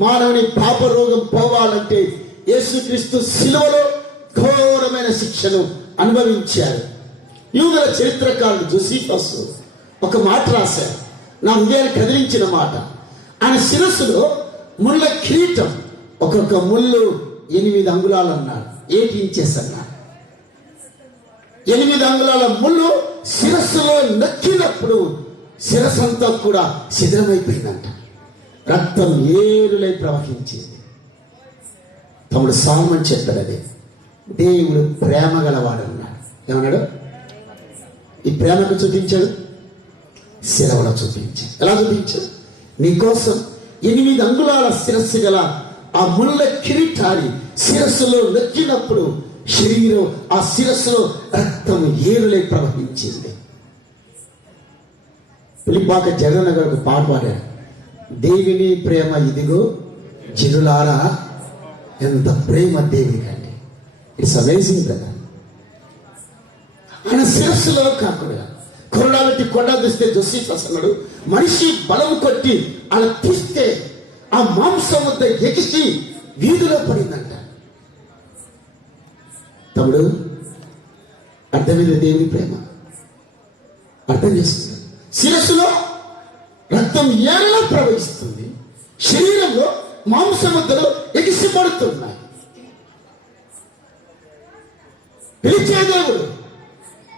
మానవుని పాప రోగం పోవాలంటే యేసుక్రీస్తు శిలువలో ఘోరమైన శిక్షను అనుభవించారు. యూదుల చరిత్రకారుడు జోసిఫస్ ఒక మాట రాశారు, నా హృదయాన్ని కదిలించిన మాట. ఆయన శిరస్సులో ముళ్ళ కిరీటం, ఒక్కొక్క ముళ్ళు 8 అంగుళాలు అన్నాడు, 8 ఇంచెస్ అన్నాడు. 8 అంగుళాల ముళ్ళు శిరస్సులో నక్కినప్పుడు శిరస్సంతా కూడా శిథిలమైపోయిందంట, రక్తం ఏరులై ప్రవహించింది. తమ్ముడు సాల్మన్ చెప్పాడు, అదే దేవుడు ప్రేమ గలవాడు అన్నాడు. ఏమన్నాడు? ఈ ప్రేమకు చూపించాడు, శిలవలో చూపించాడు. ఎలా చూపించాడు? నీకోసం 8 అంగుళాల శిరస్సు గల ఆ ముళ్ళ కిరీటాన్ని శిరస్సులో నొక్కినప్పుడు శరీరం ఆ శిరస్సులో రక్తం ఏరులై ప్రవహించింది. పులిపాక జగన్ గారు ఒక పాట పాడారు, దేవుని ప్రేమ ఇదిగో జనులారా ఎంత ప్రేమ దేవునికండి. ఇట్స్ అమేజింగ్ కదా. ఆయన శిరస్సులో కాకుండా కొరడా పెట్టి కొండ తీస్తే జోసిఫస్ అన్నాడు, మనిషి బలం కొట్టి అలా తీస్తే ఆ మాంసం వద్ద ఎగిసి వీధిలో పడిందంట. తమ్ముడు అర్థమైన దేవుని ప్రేమ అర్థం చేస్తుంది. శిరస్సులో రక్తం ఏళ్ళలో ప్రవహిస్తుంది, శరీరంలో మాంసముద్దలు ఎగిసి పడుతున్నాయి. పిలిచే దేవుడు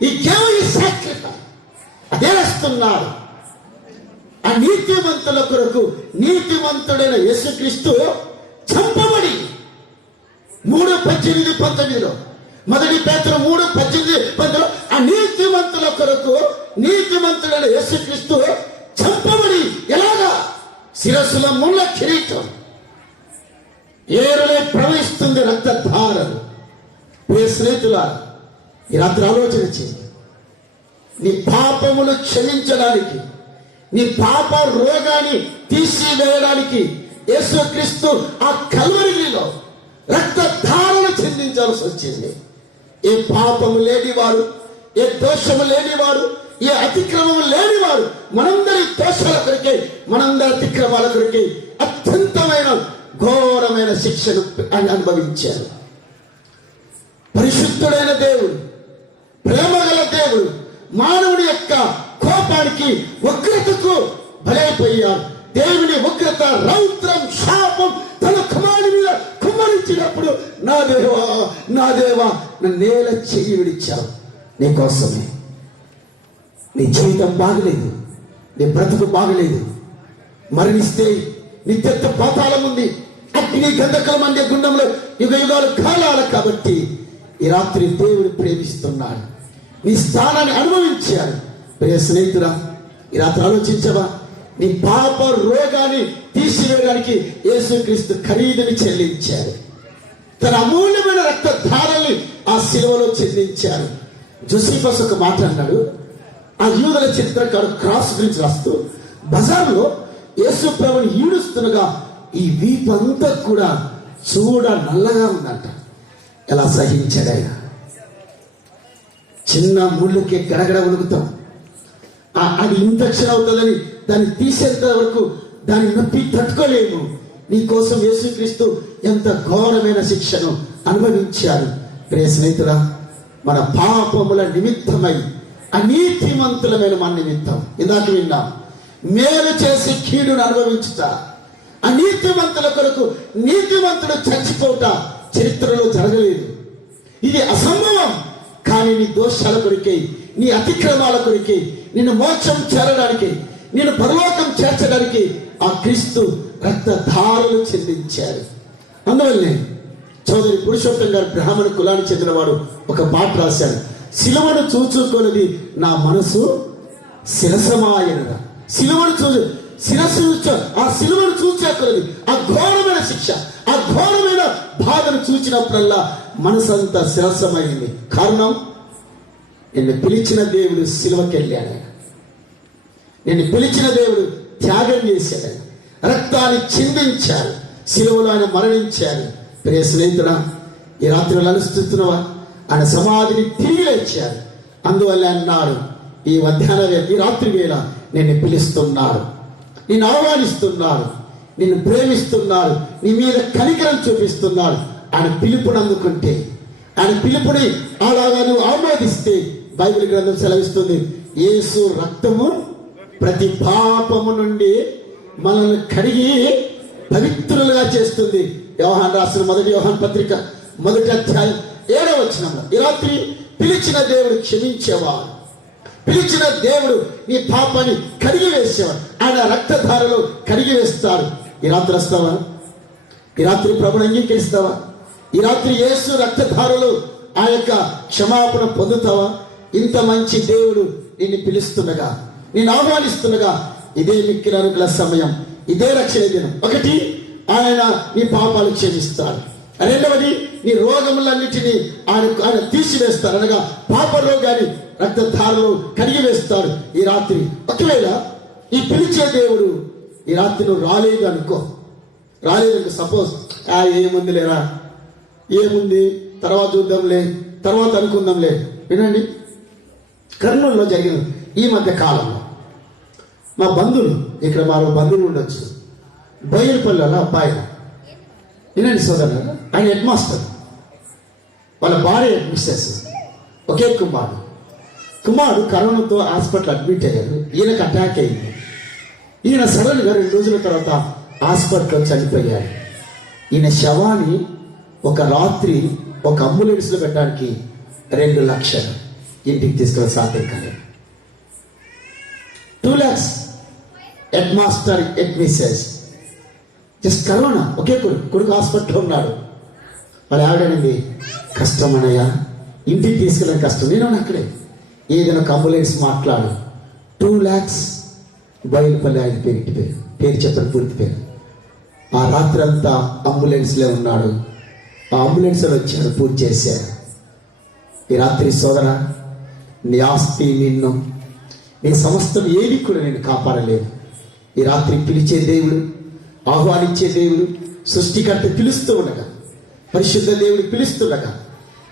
ఈ కేవలం సాక్రిఫైస్ అదే వస్తున్నాడు. ఆ నీతిమంతుల కొరకు నీతిమంతుడైన యేసుక్రీస్తు చంపబడి 3:18-19 మొదటి పేతురు 3:18-19 ఆ నీతిమంతుల కొరకు నీతిమంతుడైన యేసుక్రీస్తు చంపబడి ఎలాగా శిరస్సుల ముళ్ళ కిరీటం ఏరులై ప్రవహిస్తుంది రక్తధారలు. ప్రియ స్నేహితులారా, ఈ రాత్రి ఆలోచన చేయండి. నీ పాపములు క్షమించడానికి, నీ పాప రోగాన్ని తీసివేయడానికి యేసుక్రీస్తు ఆ కల్వరిలో రక్తధారణ చెందించాల్సి వచ్చింది. ఏ పాపము లేనివాడు, ఏ దోషము లేనివాడు, ఏ అతిక్రమము లేనివాడు మనందరి దోషాల కొరికే, మనందరి అతిక్రమాల కొరికే అత్యంతమైన ఘోరమైన శిక్షను అనుభవించారు. పరిశుద్ధుడైన దేవుడు, ప్రేమగల దేవుడు మానవుడి యొక్క కోపానికి, ఉగ్రతకు బలైపోయారు. దేవుని ఉగ్రత, రౌద్రం, శాపం తన కుమారుని మీద కుమ్మరించినప్పుడు నా దేవా నా దేవా నన్ను నేల చెయ్యి విడిచావు నీకోసమే. నీ జీవితం బాగలేదు, నీ బ్రతుకు బాగలేదు, మరణిస్తే నిత్యత్వ పాతాళం ఉంది, అగ్ని గంధకల మధ్య గుండంలో యుగ యుగాలు కాలాలు. కాబట్టి ఈ రాత్రి దేవుడు ప్రేమిస్తున్నాడు, నీ స్థానాన్ని అనుభవించాడు. ప్రియ స్నేహితుడా, ఈ రాత్రి ఆలోచించవా? నీ పాప రోగాన్ని తీసివేయడానికి యేసుక్రీస్తు ఖరీదుని చెల్లించారు. తన అమూల్యమైన రక్తధారల్ని ఆ శిలువలో చెల్లించారు. జోసిఫస్ ఒక మాట అన్నాడు. ఆ యూదుల చరిత్రకారు క్రాస్ గురించి రాస్తూ బజార్లో యేసు ప్రభుని ఈడుస్తుండగా ఈ వీపంతా కూడా చూడ నల్లగా ఉందంట. ఎలా సహించాడు ఆయన? చిన్న ముళ్ళుకి గడగడ ఉలుగుతాం, అది ఇన్ఫెక్షన్ అవుతుందని దాన్ని తీసేంత వరకు దాన్ని నొప్పి తట్టుకోలేము. నీ కోసం యేసుక్రీస్తు ఎంత ఘోరమైన శిక్షను అనుభవించారు. ప్రియ స్నేహితుడా, మన పాపముల నిమిత్తమై అనీతిమంతులమైన మన నిమిత్తం ఇందాక విన్నాం, మేలు చేసి కీడును అనుభవించుట. అనీతిమంతుల కొరకు నీతిమంతుడు చచ్చిపోట చరిత్రలో జరగలేదు. ఇది అసంభవం. కానీ నీ దోషాల కొరికే, నీ అతిక్రమాల కొరికే, నిన్ను మోక్షం చేరడానికి, నిన్ను పరలోకం చేర్చడానికి ఆ క్రీస్తు రక్తధారలు చెల్లించారు. అందువల్లనే చౌదరి పురుషోత్తం గారు బ్రాహ్మణ కులానికి చెందినవాడు ఒక పాట రాశాడు. శిలువను చూచుకొనిది నా మనసు శిరసమాయనుగా. శిలువను చూచు, శిరస్సు ఆ శిలువను చూచేకొనిది, ఆ ఘోరమైన శిక్ష, ఆ ఘోరమైన బాధను చూచినప్పుడల్లా మనసంతా శిరసమైంది. కారణం, నిన్ను పిలిచిన దేవుడు శిలువకి వెళ్ళాడు. నిన్ను పిలిచిన దేవుడు త్యాగం చేశాడు, రక్తాన్ని చిందించాడు, శిలువలో ఆయన మరణించాడు. ప్రియ స్నేహితుడా, ఈ రాత్రి అనుష్ఠిస్తున్నవా? ఆయన సమాధిని తిరిగి లేచాడు. అందువల్ల అన్నాడు, ఈ మధ్యాహ్న వేళ, ఈ రాత్రి వేళ నిన్ను పిలుస్తున్నాడు, నిన్ను ఆహ్వానిస్తున్నాడు, నిన్ను ప్రేమిస్తున్నాడు, నీ మీద కనికరం చూపిస్తున్నాడు. ఆయన పిలుపుని అందుకుంటే, ఆయన పిలుపుని అలాగా నువ్వు ఆమోదిస్తే బైబిల్ గ్రంథం సెలవిస్తుంది, యేసు రక్తము ప్రతి పాపము నుండి మనల్ని కడిగి పవిత్రులుగా చేస్తుంది. యోహాను రాసిన మొదటి యోహాను పత్రిక 1వ అధ్యాయం 7వ వచనంలో ఈ రాత్రి పిలిచిన దేవుడు క్షమించేవాడు, పిలిచిన దేవుడు నీ పాపాన్ని కడిగి వేసేవాడు. ఆయన రక్తధారలో కడిగి వేస్తాడు. ఈ రాత్రి వస్తావా? ఈ రాత్రి ప్రభుని అంగీకరిస్తావా? ఈ రాత్రి యేసు రక్తధారలో ఆ యొక్క క్షమాపణ పొందుతావా? ఇంత మంచి దేవుడు నిన్ను పిలుస్తుండగా, నిన్ను ఆహ్వానిస్తుండగా, ఇదే మిక్కిలి అనుకూల సమయం, ఇదే రక్షణ దినం. ఒకటి, ఆయన నీ పాపాలు క్షమిస్తాడు. రెండవది, నీ రోగములన్నిటినీ ఆయన తీసివేస్తాడు, అనగా పాప రోగాన్ని రక్తధారలో కడిగి వేస్తాడు. ఈ రాత్రి ఒకవేళ ఈ పిలిచే దేవుడు ఈ రాత్రి నువ్వు రాలేదు అనుకో, సపోజ్ ఏముంది లేరా, ఏముంది తర్వాత చూద్దాంలే, తర్వాత అనుకుందాంలే. వినండి, కర్నూలులో జరిగిన ఈ మధ్య కాలంలో మా బంధువులు, ఇక్కడ మా బంధువులు ఉండొచ్చు, బయలుపల్లి అబ్బాయి, వినండి సోదరు, ఆయన హెడ్ మాస్టర్, వాళ్ళ భార్య మిస్సెస్, ఒకే కుమారుడు కరోనాతో హాస్పిటల్ అడ్మిట్ అయ్యారు. ఈయనకు అటాక్ అయింది. ఈయన సడన్గా 2 రోజుల తర్వాత హాస్పిటల్లో చనిపోయాడు. ఈయన శవాన్ని ఒక రాత్రి ఒక అంబులెన్స్లో పెట్టడానికి 2 లక్షలు ఇంటికి తీసుకుని సాధ్యం కాలేదు. 2 lakhs head master, head missus, just corona, ఒకే కొడుకు హాస్పిటల్లో ఉన్నాడు. వాళ్ళు ఆవిడనింది, కష్టం అన్నయ్య, ఇంటికి తీసుకెళ్ళడం కష్టం. నేను అక్కడే ఏదైనా ఒక అంబులెన్స్ మాట్లాడు, 2 lakhs బయలుపల్లి ఆయన పేరు, ఇంటి పేరు చెప్పని పూర్తి పేరు. ఆ రాత్రి అంతా అంబులెన్స్లో ఉన్నాడు. ఆ అంబులెన్స్లో వచ్చాడు, పూజ చేశాడు. ఈ రాత్రి సోదర, నీ ఆస్తి, నిన్ను, నీ సమస్తం ఏది కూడా నేను కాపాడలేదు. ఈ రాత్రి పిలిచే దేవుడు, ఆహ్వానించే దేవుడు, సృష్టికర్త పిలుస్తూ ఉండగా, పరిశుద్ధ దేవుడు పిలుస్తుండగా,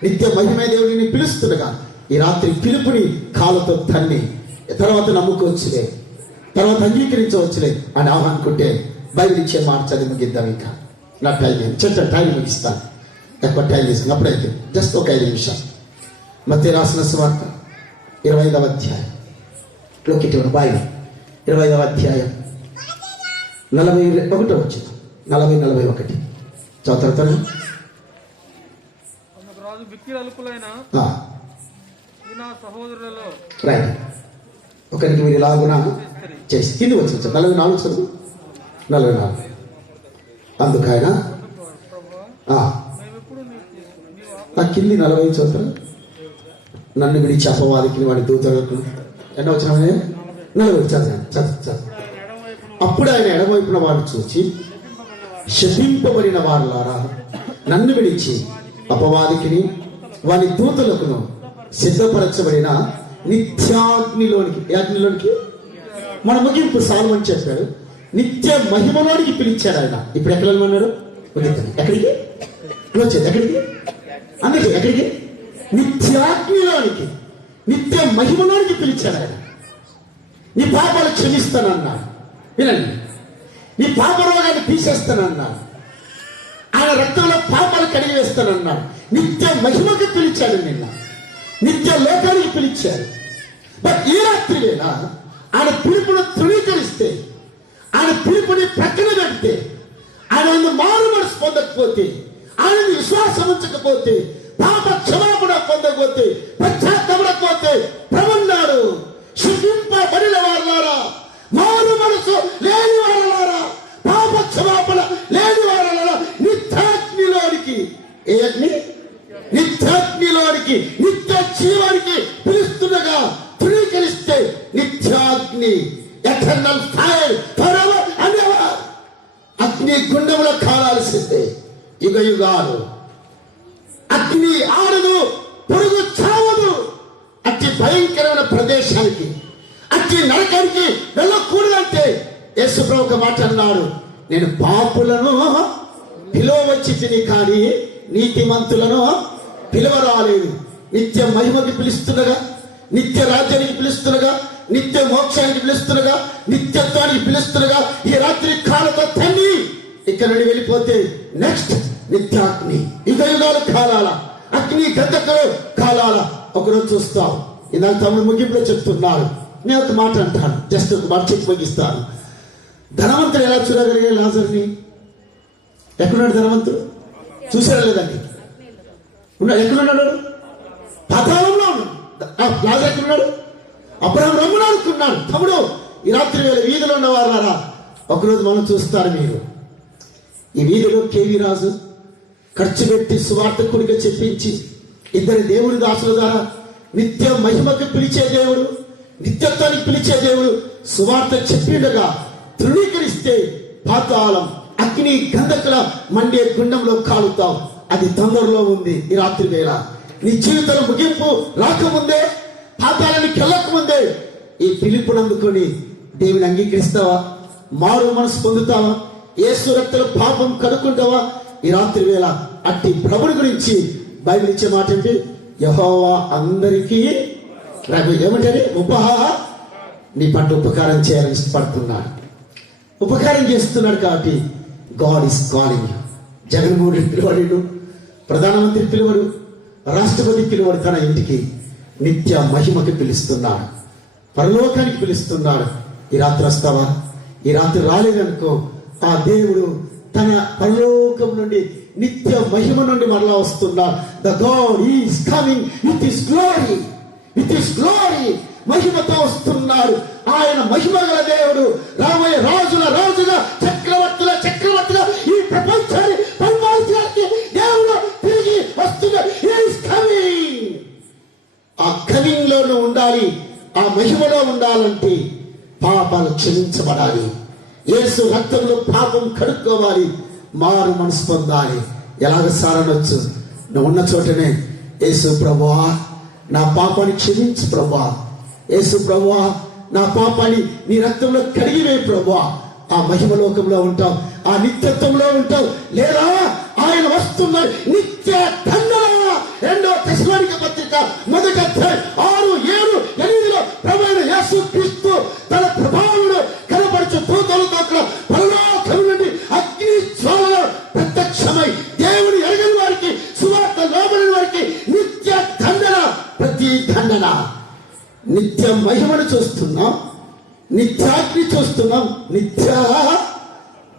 నిత్య మహిమ దేవుడిని పిలుస్తుండగా, ఈ రాత్రి పిలుపుని కాళ్ళతో తన్ని తర్వాత నమ్ముకోవచ్చులే, తర్వాత అంగీకరించవచ్చులే అని ఆహ్వానుకుంటే బైబిల్ ఇచ్చే మాట చదివి ముగిద్దాం. ఇంకా నా టైం ముగిస్తాను, ఎక్కువ టైం తీసుకుని అప్పుడైతే జస్ట్ ఒక 5 నిమిషాలు. మత్తయి రాసిన సువార్త 25వ అధ్యాయం, లోకిటి బైబిల్ 25వ అధ్యాయం 41వ వచనం, 40-41 చదువుతారా? రాజు బిక్కిరి అలుకులైన సహోదరులలో రైట్, ఒకరికి మీరు ఇలాగున చేసి కింది వచ్చి 44 చదువు, 44. అందుకైన కింది 40 చదువుతారు. నన్ను విడిచి అపవాదికి వాడి దూతలకు ఎన్న వచ్చిన 40 చదువు. అప్పుడు ఆయన ఎడమవైపున వాడు చూచి, శపింపబడిన వారులారా, నన్ను విడిచి అపవాదికిని వాని దూతలకును సిద్ధపరచబడిన నిత్యాగ్నిలోనికి, అగ్నిలోనికి మన ముగింపు సాల్మన్ చెప్పాడు, నిత్య మహిమలోనికి పిలిచాడు ఆయన. ఇప్పుడు ఎక్కడ అన్నాడు? ఎక్కడికి వచ్చేది? ఎక్కడికి? అందుకే ఎక్కడికి? నిత్యాగ్నిలోనికి, నిత్య మహిమలోనికి పిలిచాడు ఆయన. నీ పాపాలు క్షమిస్తానన్నాడు. వినండి, నీ పాప రోగాన్ని తీసేస్తానన్నాడు. ఆయన రక్తంలో పాపాలు కడిగి వేస్తానన్నాడు. నిత్య మహిమకి పిలిచాడు, నిన్న నిత్య లోకానికి పిలిచాడు. బట్ ఈ రాత్రి వేళ ఆయన పిలుపును తృణీకరిస్తే, ఆయన పిలుపుని ప్రక్కన పెడితే, ఆయన మారు మనసు పొందకపోతే, ఆయన విశ్వాసం ఉంచకపోతే, పాప క్షమాపణ పొందకపోతే, పశ్చాత్తపడకపోతే ప్రభున్నాడు, శుద్ధింపబడిన వారులారా, మారు మనసు లేని వారులారా, పాప క్షమాపణ లేని వారులారా, నిత్యాగ్నిలోనికి, ఏ అగ్ని? నిత్యాగ్నిలోనికి, నిత్య జీవానికి పిలుస్తుండగా తృణీకరిస్తే నిత్యాగ్ని, eternal fire forever and ever, అగ్ని గుండంలో కాలాల్సిందే యుగ యుగాలు. అగ్ని ఆడదు, పొరుగు చావదు. అతి భయంకరమైన ప్రదేశానికి, అతి నరకానికి వెళ్ళకూడదంటే యేసు ప్రభు ఒక మాట అన్నాడు, నేను పాపులను పిలువవచ్చి తిని కానీ నీతిమంతులను పిలువరాలేదు. నిత్య మహిమకి పిలుస్తుండగా, నిత్య రాజ్యానికి పిలుస్తుండగా, నిత్య మోక్షానికి పిలుస్తుండగా, నిత్యత్వానికి పిలుస్తుండగా, ఈ రాత్రి కాలతో తన్ని ఇక్కడ నుండి వెళ్ళిపోతే నెక్స్ట్ నిత్యాగ్ని, యుగ యుగాలు కాలాల అగ్ని గంధకలు కాలాల ఒకరోజు చూస్తాం. ఇందాక తమ్ముడు ముగింపులో చెప్తున్నారు. నేను ఒక మాట అంటాను, జస్ట్ ఒక మాట చెప్పి ముగిస్తాను. ధనవంతుడు ఎలా చూడగలిగే లాజర్ని? ఎక్కడున్నాడు ధనవంతుడు? చూసారా లేదండి? ఉన్నాడు. ఎక్కడున్నాడు? పాతాళంలో ఉన్నాడు. లాజర్ ఎక్కడున్నాడు? అబ్రహాం రమ్మును అనుకున్నాడు. తమ్ముడు, ఈ రాత్రి వేళ వీధిలో ఉన్న వారారా, ఒకరోజు మనం చూస్తారు. మీరు ఈ వీధిలో కేవీ రాజు ఖర్చు పెట్టి సువార్తకుడిగా చెప్పించి, ఇద్దరి దేవుడి దాసుల ద్వారా నిత్య మహిమకు పిలిచే దేవుడు, నిత్యత్వానికి పిలిచే దేవుడు సువార్త చెప్పిండగా తృణీకరిస్తే పాతాళం, అగ్ని గంధకుల మండే గుండంలో కాలుతాం. అది తొందరలో ఉంది. ఈ రాత్రి వేళ నీ జీవితంలో ముగింపు రాకముందే, పాతాళానికి వెళ్ళకముందే ఈ పిలుపును అందుకొని దేవుని అంగీకరిస్తావా? మారు మనసు పొందుతావా? యేసు రక్తంలో పాపం కడుక్కుంటావా? ఈ రాత్రి వేళ అట్టి ప్రభుని గురించి బైబిల్ ఇచ్చే మాట ఏంటి? యెహోవా అందరికీ ఏమంటే నీ పట్ల ఉపకారం చేయాలని ఇష్టపడుతున్నాడు, ఉపకారం చేస్తున్నాడు. కాబట్టి God is calling. Jaganmohan Reddy పిలువడు, ప్రధానమంత్రి పిలువడు, రాష్ట్రపతి పిలువడు, తన ఇంటికి నిత్య మహిమకి పిలుస్తున్నాడు, పరలోకానికి పిలుస్తున్నాడు. ఈ రాత్రి వస్తావా? ఈ రాత్రి రాలేదనుకో, ఆ దేవుడు తన పరలోకం నుండి నిత్య మహిమ నుండి మరలా వస్తున్నాడు. The God is coming with his glory, with his glory. మహిమతో వస్తున్నాడు. ఆయన మహిమ గల దేవుడు, రామయ్య రాజుల రాజుగా, చక్రవర్తుల చక్రవర్తిగా ఈ ప్రపంచాన్ని పరిపాలించడానికి దేవుడు ఉండాలి, ఆ మహిమలో ఉండాలంటే పాపాలు క్షమించబడాలి. యేసు రక్తంలో పాపం కడుక్కోవాలి, మారు మనసు పొందాలి. ఎలాగ సారనొచ్చు? నువ్వు ఉన్న చోటనే యేసు ప్రభువా నా పాపాన్ని క్షమించు ప్రభువా, యేసు ప్రభువా నా పాపాన్ని నీ రక్తంలో కడిగివే ప్రభువా. ఆ మహిమలోకంలో ఉంటాం, ఆ నిత్యత్వంలో ఉంటాం. లేదా ఆయన వస్తున్నాడు నిత్య దండన. 2 తెస్సలోనిక పత్రిక 1 అధ్యాయం 6, 7, 8లో ప్రభువైన యేసుక్రీస్తు తన ప్రభావమును కనపరచు దూతలతో అక్కడ పరలోకం నుండి అగ్ని జ్వాలలో ప్రత్యక్షమై దేవుని ఎరగని వారికి, సువార్త లోబడిన వారికి నిత్య దండన. ప్రతి దండన నిత్య మహిమను చూస్తున్నాం, నిత్యాగ్ని చూస్తున్నాం, నిత్య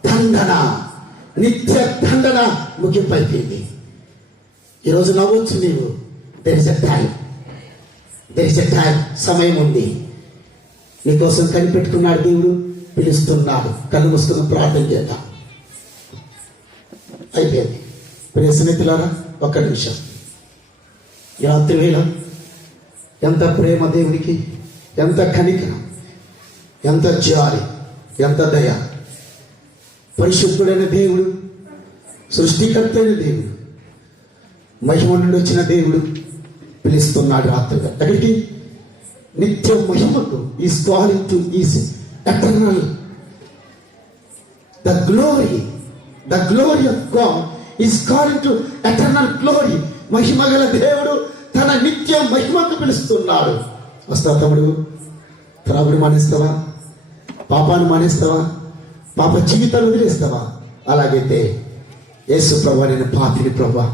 దండన. నిత్య దండన ముగింపు అయిపోయింది. ఈరోజు నవ్వచ్చు నీవు. దెర్ ఇస్ ఎ టైం, సమయం ఉంది. నీకోసం కనిపెట్టుకున్నాడు దేవుడు, పిలుస్తున్నాడు. కళ్ళు మూసుకుని ప్రార్థన చేద్దాం. అయిపోయింది. ప్రియ స్నేహితులారా, ఒక్క నిమిషం. ఈ రాత్రి వేళ ఎంత ప్రేమ దేవునికి, ఎంత కనికరం, ఎంత జాలి, ఎంత దయ. పరిశుద్ధుడైన దేవుడు, సృష్టికర్త అయిన దేవుడు, మహిమ నుండి వచ్చిన దేవుడు పిలుస్తున్నాడు రాత్రిగా. ఎక్కడికి? నిత్య మహిమకు. Is calling to is eternal. The glory of God is calling to eternal glory. మహిమ గల దేవుడు తన నిత్య మహిమకు పిలుస్తున్నాడు. వస్తా తమ్ముడు? త్రాగుడు మానేస్తావా? పాపాన్ని మానేస్తావా? పాప జీవితాన్ని వదిలేస్తావా? అలాగైతే యేసు ప్రభువా, నేను పాపిని ప్రభువా,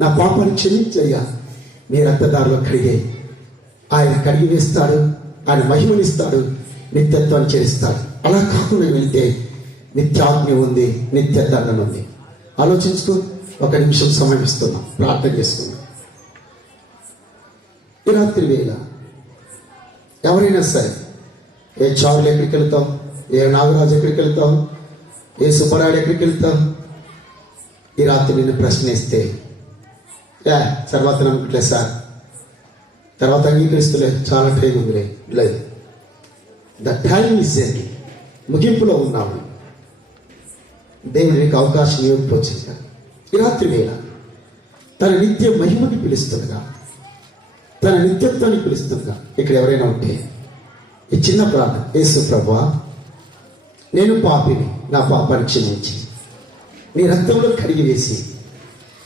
నా పాపాన్ని క్షమించయ్యా, నీ రక్తదారులో కడిగే. ఆయన కడిగి వేస్తాడు, ఆయన మహిమనిస్తాడు, నిత్యత్వాన్ని చేస్తాడు. అలా కాకుండా వెళ్తే నిత్యాజ్ఞ ఉంది, నిత్య దండన ఉంది. ఆలోచించుకో. 1 నిమిషం సమయం ఇస్తున్నాం, ప్రార్థన చేసుకుందాం. ఈ రాత్రి వేళ ఎవరైనా సరే, ఏ చారులు ఎక్కడికి వెళ్తాం, ఏ నాగరాజు ఎక్కడికి వెళ్తాం, ఏ సుబ్బరాడు ఎక్కడికి వెళ్తాం, ఈ రాత్రి నిన్ను ప్రశ్నిస్తే తర్వాత నమ్మట్లేదు సార్, తర్వాత అంగీకరిస్తలే, చాలా టైం ఉందిలే, లేదు. The time is ending. ముగింపులో ఉన్నాము. దేవుడు నీకు అవకాశం ఇవ్వకపోవచ్చు. ఈ రాత్రి వేళ తన నిత్య మహిమని పిలుస్తుండగా, తన నిత్యత్వాన్ని పిలుస్తుండగా ఇక్కడ ఎవరైనా ఉంటే ఈ చిన్న ప్రార్థన. యేసు ప్రభువా, నేను పాపిని, నా పాపాన్ని క్షమించి నీ రక్తంలో కడిగి వేసి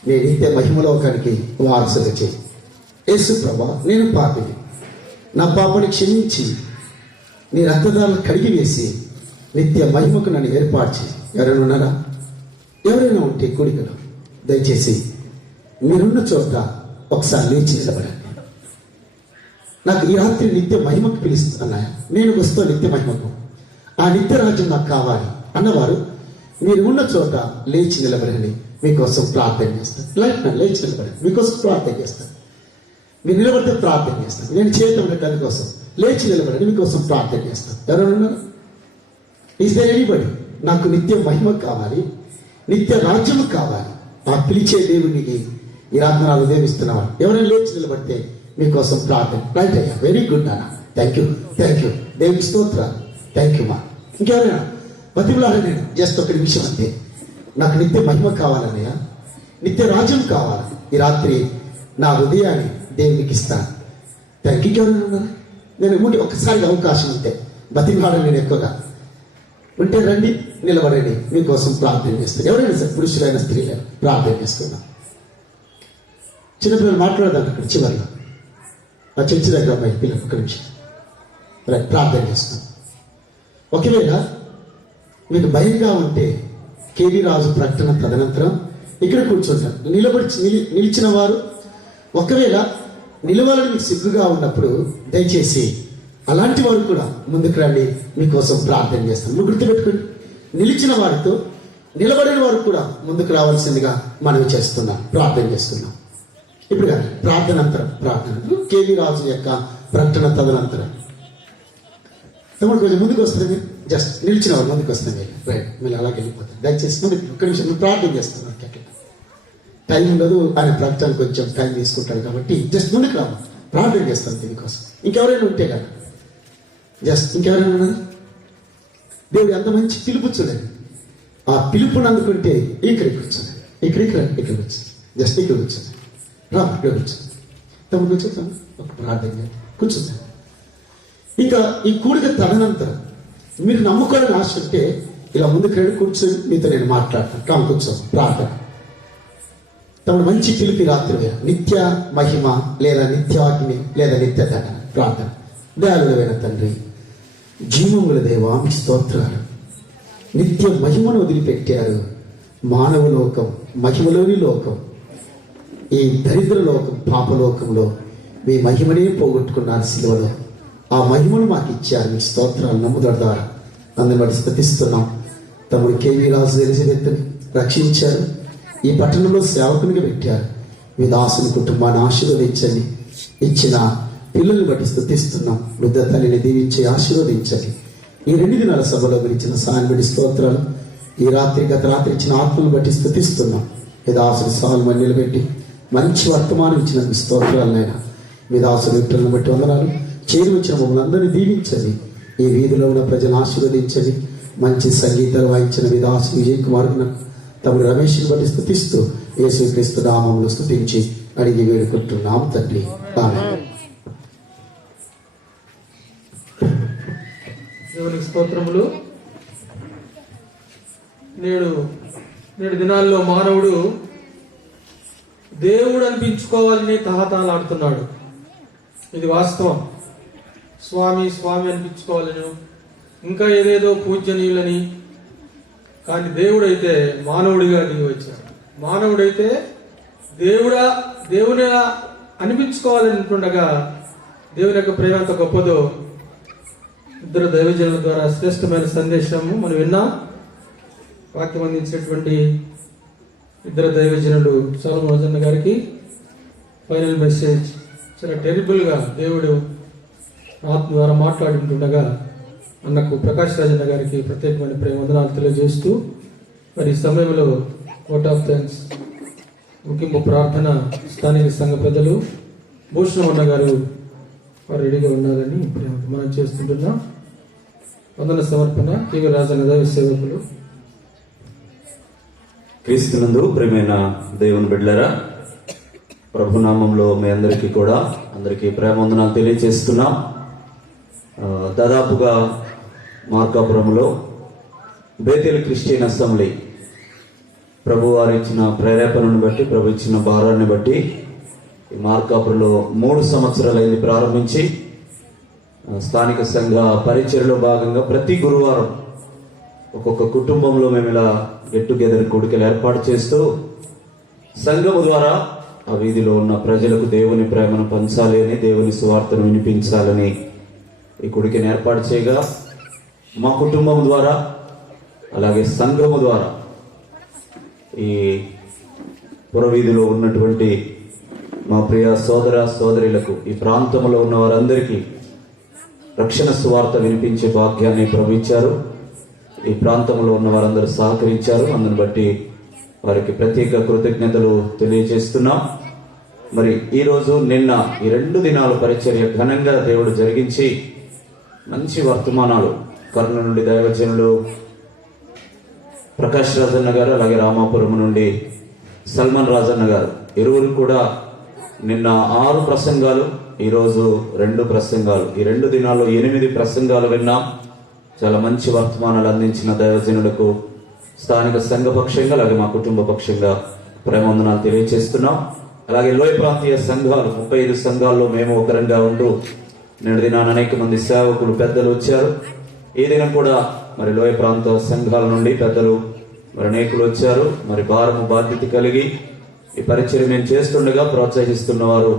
నీ నిత్య మహిమలోకానికి వారసుగా చేయి. యేసు ప్రభువా, నేను పాపిని, నా పాపాన్ని క్షమించి నీ రక్తదారులు కడిగి వేసి నిత్య మహిమకు నన్ను ఏర్పాటు చేయి. ఎవరైనా ఉన్నారా? ఎవరైనా ఉంటే కూడికలో దయచేసి మీరున్న చోట ఒకసారి లేచి నిలబడండి. నాకు ఈ రాత్రి నిత్య మహిమకు పిలుస్తున్నాయా, నేను వస్తా నిత్య మహిమకు, ఆ నిత్య రాజ్యం నాకు కావాలి అన్నవారు మీరు ఉన్న చోట లేచి నిలబడండి. మీకోసం ప్రార్థన చేస్తాను. లేచి నిలబడండి, మీకోసం ప్రార్థన చేస్తాను. మీరు నిలబడితే ప్రార్థన చేస్తాను. నేను చేయటం దాని కోసం లేచి నిలబడండి, మీకోసం ప్రార్థన చేస్తాను. ఎవరైనా ఉన్నారు? Is there anybody? నాకు నిత్య మహిమ కావాలి, నిత్య రాజ్యము కావాలి. ఆ పిలిచే దేవునికి ఈ రాత్రి నాకు ఉదయమిస్తున్నాను. ఎవరైనా లేచి నిలబడితే మీకోసం ప్రార్థన. రైట్ అయ్యా, వెరీ గుడ్ అన్న, థ్యాంక్ యూ దేవుని స్తోత్రాలు, థ్యాంక్ యూ మా. ఇంకెవరైనా బతిమలాడే? నేను జస్ట్ 1 నిమిషం అంతే. నాకు నిత్య మహిమ కావాలన్నయ్య, నిత్య రాజ్యం కావాలి. ఈ రాత్రి నా హృదయాన్ని దేవునికి ఇస్తాను. Thank you. ఎవరైనా ఉన్నారా? నేను ఒకసారి అవకాశం ఉంటే బతిమలాడే, నేను ఎక్కువగా ఉంటే రండి, నిలబడండి, మీకోసం ప్రార్థన చేస్తాను. ఎవరైనా సరే, పురుషులైన స్త్రీలైనా ప్రార్థన చేసుకున్నాం. చిన్నపిల్లలు మాట్లాడదాం అక్కడ చివరిలో, ఆ చర్చి దగ్గర అమ్మాయి పిల్లలు 1 నిమిషం ప్రార్థన చేస్తున్నాం. ఒకవేళ మీకు భయంగా ఉంటే కేవీ రాజు ప్రకటన తదనంతరం ఇక్కడ కూర్చుంటారు. నిలిచిన వారు, ఒకవేళ నిలవాలని మీకు సిగ్గుగా ఉన్నప్పుడు దయచేసి అలాంటి వారు కూడా ముందుకు రండి, మీకోసం ప్రార్థన చేస్తాం. నువ్వు గుర్తుపెట్టుకోండి, నిలిచిన వారితో నిలబడిన వారు కూడా ముందుకు రావాల్సిందిగా మనవి చేస్తున్నాం, ప్రార్థన చేస్తున్నాం. ఇప్పుడు కాదు, ప్రార్థన కేవీ రాజు యొక్క ప్రకటన తదనంతరం. తమ్ముడు కొంచెం ముందుకు వస్తుంది, జస్ట్ నిలిచిన వారు ముందుకు వస్తుంది. రైట్, మళ్ళీ అలాగే వెళ్ళిపోతారు. దయచేసి ముందుకు 1 నిమిషం ప్రార్థన చేస్తున్నాను. టైం ఉండదు, ఆయన ప్రకటన కొంచెం టైం తీసుకుంటాడు కాబట్టి జస్ట్ ముందుకు రావాలి, ప్రార్థన చేస్తాను దీనికోసం. ఇంకెవరైనా ఉంటే కదా జస్ట్ ఇంకెవరైనా ఉన్నారా? దేవుడు ఎంత మంచి పిలుపు చూడండి. ఆ పిలుపుని అందుకుంటే ఇక్కడికి కూర్చోండి, ఇక్కడ కూర్చోండి, జస్ట్ ఇక్కడ కూర్చోండి, రా ఇక్కడ కూర్చోండి, తమ్ముడు కూర్చోతాను, ఒక ప్రార్థన కూర్చుంది. ఇంకా ఈ కూడిక తదనంతరం మీరు నమ్ముకోవాలని ఆశ ఉంటే ఇలా ముందుకు కూర్చొని మీతో నేను మాట్లాడతాను. రాము కూర్చోండి, ప్రార్థన. తమ మంచి పిలిపి రాత్రి వేళ నిత్య మహిమ లేదా నిత్యాగ్ని లేదా నిత్య దహన ప్రార్థన. దయాళుడైన తండ్రి, జీవముల దేవా మీ స్తోత్రాలు. నిత్య మహిమను వదిలిపెట్టారు. మానవ లోకం, మహిమలోని లోకం, ఈ దరిద్ర లోకం, పాపలోకంలో మీ మహిమనే పోగొట్టుకున్నారు సిలువలో. ఆ మహిమను మాకు ఇచ్చారు. మీ స్తోత్రాలు నమ్ముదల ద్వారా అందరిని బట్టి స్థుతిస్తున్నాం. తమ్ముడు కేవీ రాజు ఎలిజబెత్తుని రక్షించారు. ఈ పట్టణంలో సేవకునిగా పెట్టారు. మీ దాసుని కుటుంబాన్ని ఆశీర్వదించండి. ఇచ్చిన పిల్లల్ని బట్టి స్థుతిస్తున్నాం. వృద్ధ తల్లిని దీవించి ఆశీర్వదించండి. ఈ 2 దినాల సభలో గురించిన సాయబడి స్తోత్రాలు, ఈ రాత్రి గత రాత్రి ఇచ్చిన ఆత్మను బట్టి స్థుతిస్తున్నాం. మీ దాసుని సాల్మని నిలబెట్టి మంచి వర్తమానం ఇచ్చిన మీ స్తోత్రాలనైనా మీ దాసుని విట్టలను బట్టి వందనాలు. చేరి వచ్చిన మమ్మల్ని అందరినీ దీవించండి. ఈ వీధిలో ఉన్న ప్రజలను ఆశీర్వదించండి. మంచి సంగీతాలు వాయించిన మీ దాసు విజయ్ కుమార్ తమ్ముడు రమేష్ని బట్టి స్థుతిస్తూ యేసుక్రీస్తు నామములో స్థుతించి అడిగి వేడుకుంటున్నాం తండ్రి. ఆమేన్. దేవునికి స్తోత్రములు. నేడు దినాల్లో మానవుడు దేవుడు అనిపించుకోవాలని తహతహలాడుతున్నాడు. ఇది వాస్తవం. స్వామి స్వామి అనిపించుకోవాలను, ఇంకా ఏదేదో పూజనీయులని. కానీ దేవుడైతే మానవుడిగా దిగి వచ్చాడు. మానవుడైతే దేవుని అనిపించుకోవాలనుకుండగా దేవుని యొక్క ప్రేమ ఎంత గొప్పదో ఇద్దరు దైవజనుల ద్వారా శ్రేష్టమైన సందేశము మనం విన్నాం. వాక్యం అందించినటువంటి ఇద్దరు దైవజనులు సోలమన్ గారికి ఫైనల్ మెసేజ్ చాలా టెరిబుల్గా దేవుడు ఆత్మ ద్వారా మాట్లాడుతుండగా అన్నకు ప్రకాష్ రాజన్న గారికి ప్రత్యేకమైన ప్రేమ వందనాలు తెలియజేస్తూ, మరి ఈ సమయంలో ఓట్ ఆఫ్ థ్యాంక్స్ ముఖ్యంగా ప్రార్థన స్థానిక సంఘ పెద్దలు భూషణం అన్న గారు వారు రెడీగా ఉండాలని మనం చేస్తుంటున్నాం. వందన సమర్పణ కేవీ రాజన్న దైవ సేవకులు. క్రీస్తునందు ప్రియమైన దేవుని బిడ్డలారా, ప్రభునామంలో మీ అందరికీ ప్రేమ వందనాలు తెలియజేస్తున్నాం. దాదాపుగా మార్కాపురంలో బేతేల్ క్రిస్టియన్ అసెంబ్లీ ప్రభు వారు ఇచ్చిన ప్రేరేపణను బట్టి, ప్రభు ఇచ్చిన భారాన్ని బట్టి ఈ మార్కాపురంలో 3 సంవత్సరాలైంది ప్రారంభించి స్థానిక సంఘ పరిచర్యలో భాగంగా ప్రతి గురువారం ఒక్కొక్క కుటుంబంలో మేము ఇలా గెట్ టుగెదర్ కూడికలు ఏర్పాటు చేస్తూ సంఘము ద్వారా ఆ వీధిలో ఉన్న ప్రజలకు దేవుని ప్రేమను పంచాలి అని, దేవుని సువార్తను వినిపించాలని ఈ కూడికను ఏర్పాటు చేయగా మా కుటుంబం ద్వారా అలాగే సంఘము ద్వారా ఈ పురవీధిలో ఉన్నటువంటి మా ప్రియ సోదర సోదరులకు, ఈ ప్రాంతంలో ఉన్న వారందరికీ రక్షణ సువార్త వినిపించే భాగ్యాన్ని ప్రభు ఇచ్చారు. ఈ ప్రాంతంలో ఉన్న వారందరూ సహకరించారు. అందుని బట్టి వారికి ప్రత్యేక కృతజ్ఞతలు తెలియజేస్తున్నాం. మరి ఈరోజు నిన్న ఈ 2 దినాల పరిచర్య ఘనంగా దేవుడు జరిగించి మంచి వర్తమానాలు కర్నూలు నుండి దైవజనులు ప్రకాష్ రాజన్న గారు, అలాగే రామాపురం నుండి సల్మాన్ రాజన్న గారు, ఇరువురు కూడా నిన్న 6 ప్రసంగాలు, ఈరోజు 2 ప్రసంగాలు, ఈ 2 దినాల్లో 8 ప్రసంగాలు విన్నాం. చాలా మంచి వర్తమానాలు అందించిన దైవజనులకు స్థానిక సంఘ పక్షంగా అలాగే మా కుటుంబ పక్షంగా ప్రేమవందనాలు తెలియజేస్తున్నాం. అలాగే లోయ ప్రాంతీయ సంఘాలు 35 సంఘాల్లో మేము ఒకరంగా ఉంటూ నేడు దినాన్ని అనేక మంది సేవకులు పెద్దలు వచ్చారు. ఈ దినం కూడా మరి లోయ ప్రాంత సంఘాల నుండి పెద్దలు మరి అనేకులు వచ్చారు. మరి భారము బాధ్యత కలిగి ఈ పరిచయం మేము చేస్తుండగా ప్రోత్సహిస్తున్న వారు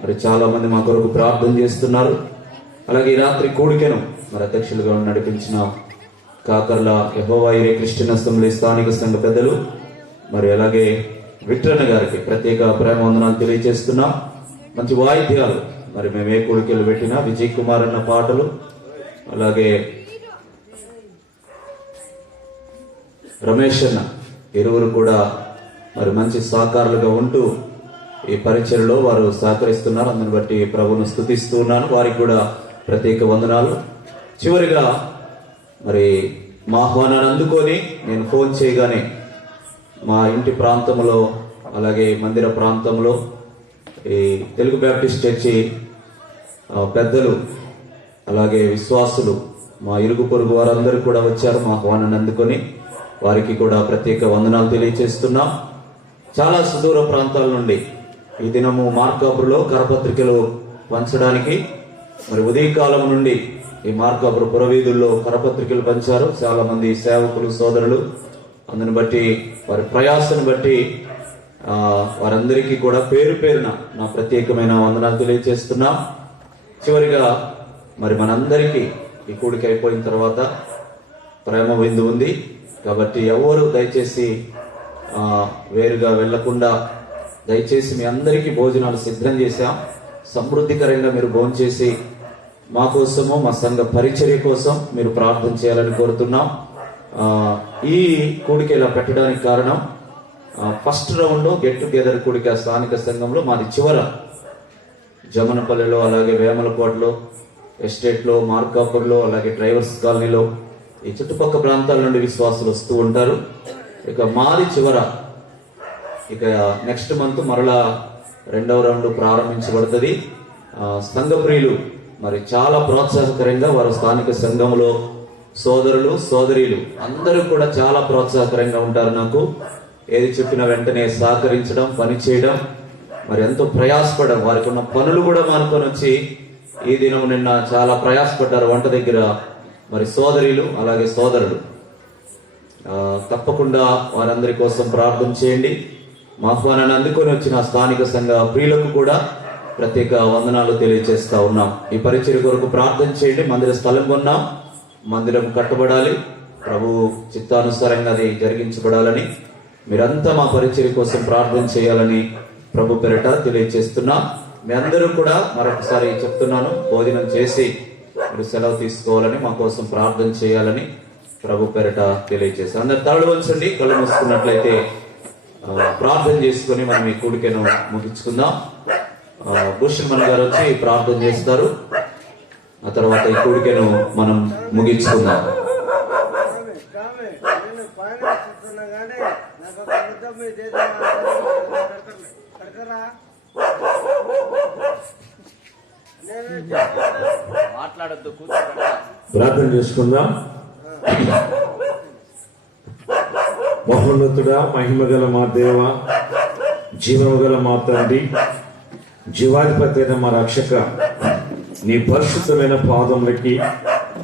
మరి చాలా మంది మా కొరకు ప్రార్థన చేస్తున్నారు. అలాగే ఈ రాత్రి కూడికను మరి అధ్యక్షులుగా నడిపించిన కాకర్ల యెహోవా ఈరే క్రిస్టియన్ అసెంబ్లీ స్థానిక సంఘ పెద్దలు మరి అలాగే విట్రన్న గారికి ప్రత్యేక ప్రేమ వందనాలు తెలియజేస్తున్నాం. మంచి వాయిద్యాలు మరి మేము ఏ కూడికలు పెట్టినా విజయ్ కుమార్ అన్న పాటలు, అలాగే రమేష్ అన్న, ఇరువురు కూడా మరి మంచి సహకారులుగా ఉంటూ ఈ పరిచయలో వారు సహకరిస్తున్నారు. అందుని బట్టి ప్రభువును స్తుతిస్తూ ఉన్నాను. వారికి కూడా ప్రత్యేక వందనాలు. చివరిగా మరి మా ఆహ్వానాన్ని అందుకొని నేను ఫోన్ చేయగానే మా ఇంటి ప్రాంతంలో అలాగే మందిర ప్రాంతంలో ఈ తెలుగు బ్యాప్టిస్ట్ చర్చి పెద్దలు అలాగే విశ్వాసులు మా ఇరుగు పొరుగు వారందరూ కూడా వచ్చారు. మా ఆహ్వానాన్ని అందుకొని వారికి కూడా ప్రత్యేక వందనాలు తెలియజేస్తున్నాం. చాలా సుదూర ప్రాంతాల నుండి ఈ దినము మార్కాపురలో కరపత్రికలు పంచడానికి మరి ఉదయకాలం నుండి ఈ మార్కాపుర పురవీధుల్లో కరపత్రికలు పంచారు చాలా మంది సేవకులు సోదరులు. అందుని బట్టి వారి ప్రయాసను బట్టి వారందరికీ కూడా పేరు పేరున నా ప్రత్యేకమైన వందనాలు తెలియజేస్తున్నాం. చివరిగా మరి మనందరికీ ఈ కూడిక అయిపోయిన తర్వాత ప్రేమ విందు ఉంది కాబట్టి ఎవరు దయచేసి వేరుగా వెళ్లకుండా దయచేసి మీ అందరికీ భోజనాలు సిద్ధం చేశాం. సమృద్ధికరంగా మీరు భోంచేసి మా కోసము మా సంఘ పరిచర్య కోసం మీరు ప్రార్థన చేయాలని కోరుతున్నాం. ఈ కూడిక ఇలా పెట్టడానికి కారణం ఫస్ట్ రౌండ్ గెట్ టుగెదర్ కూడిక స్థానిక సంఘంలో మాది చివర జమనపల్లిలో అలాగే వేమలకోటలో ఎస్టేట్లో మార్కాపూర్లో అలాగే డ్రైవర్స్ కాలనీలో ఈ చుట్టుపక్కల ప్రాంతాల నుండి విశ్వాసులు వస్తూ ఉంటారు. ఇక మాది చివర. ఇక నెక్స్ట్ మంత్ మరలా రెండవ రౌండ్ ప్రారంభించబడుతుంది. సంఘ ప్రియులు మరి చాలా ప్రోత్సాహకరంగా వారు స్థానిక సంఘంలో సోదరులు సోదరీలు అందరూ కూడా చాలా ప్రోత్సాహకరంగా ఉంటారు. నాకు ఏది చెప్పిన వెంటనే సహకరించడం పని చేయడం మరి ఎంతో ప్రయాసపడడం వారికి ఉన్న పనులు కూడా మానుకొని వచ్చి ఈ దినం నిన్న చాలా ప్రయాసపడ్డారు వంట దగ్గర మరి సోదరీలు అలాగే సోదరులు. తప్పకుండా వారందరి కోసం ప్రార్థన చేయండి. మా ఆహ్వానాన్ని అందుకొని వచ్చిన స్థానిక సంఘ ప్రియులకు కూడా ప్రత్యేక వందనాలు తెలియజేస్తా ఉన్నాం. ఈ పరిచర్య కొరకు ప్రార్థన చేయండి. మందిర స్థలం కొన్నాం, మందిరం కట్టబడాలి, ప్రభు చిత్తానుసారంగా అది జరిగించబడాలని మీరంతా మా పరిచర్య కోసం ప్రార్థన చేయాలని ప్రభు పేరట తెలియజేస్తున్నాం. మీ అందరూ కూడా మరొకసారి చెప్తున్నాను, భోజనం చేసి మీరు సెలవు తీసుకోవాలని మా కోసం ప్రార్థన చేయాలని ప్రభు పేరట తెలియజేస్తాం. అందరు తలలు వంచండి, కళ్ళు మూసుకున్నట్లయితే ప్రార్థన చేసుకుని మనం ఈ కూడికను ముగించుకుందాం. భూషణ్ గారు వచ్చి ప్రార్థన చేస్తారు. ఆ తర్వాత ఈ కూడికను మనం ముగించుకుందాం. ప్రార్థన చేసుకుందాం. మహోన్నతుడా, మహిమగల మా దేవ, జీవముగల మా తండ్రి, జీవాధిపతి అయిన మా రక్షక, నీ పరిశుద్ధమైన పాదములకి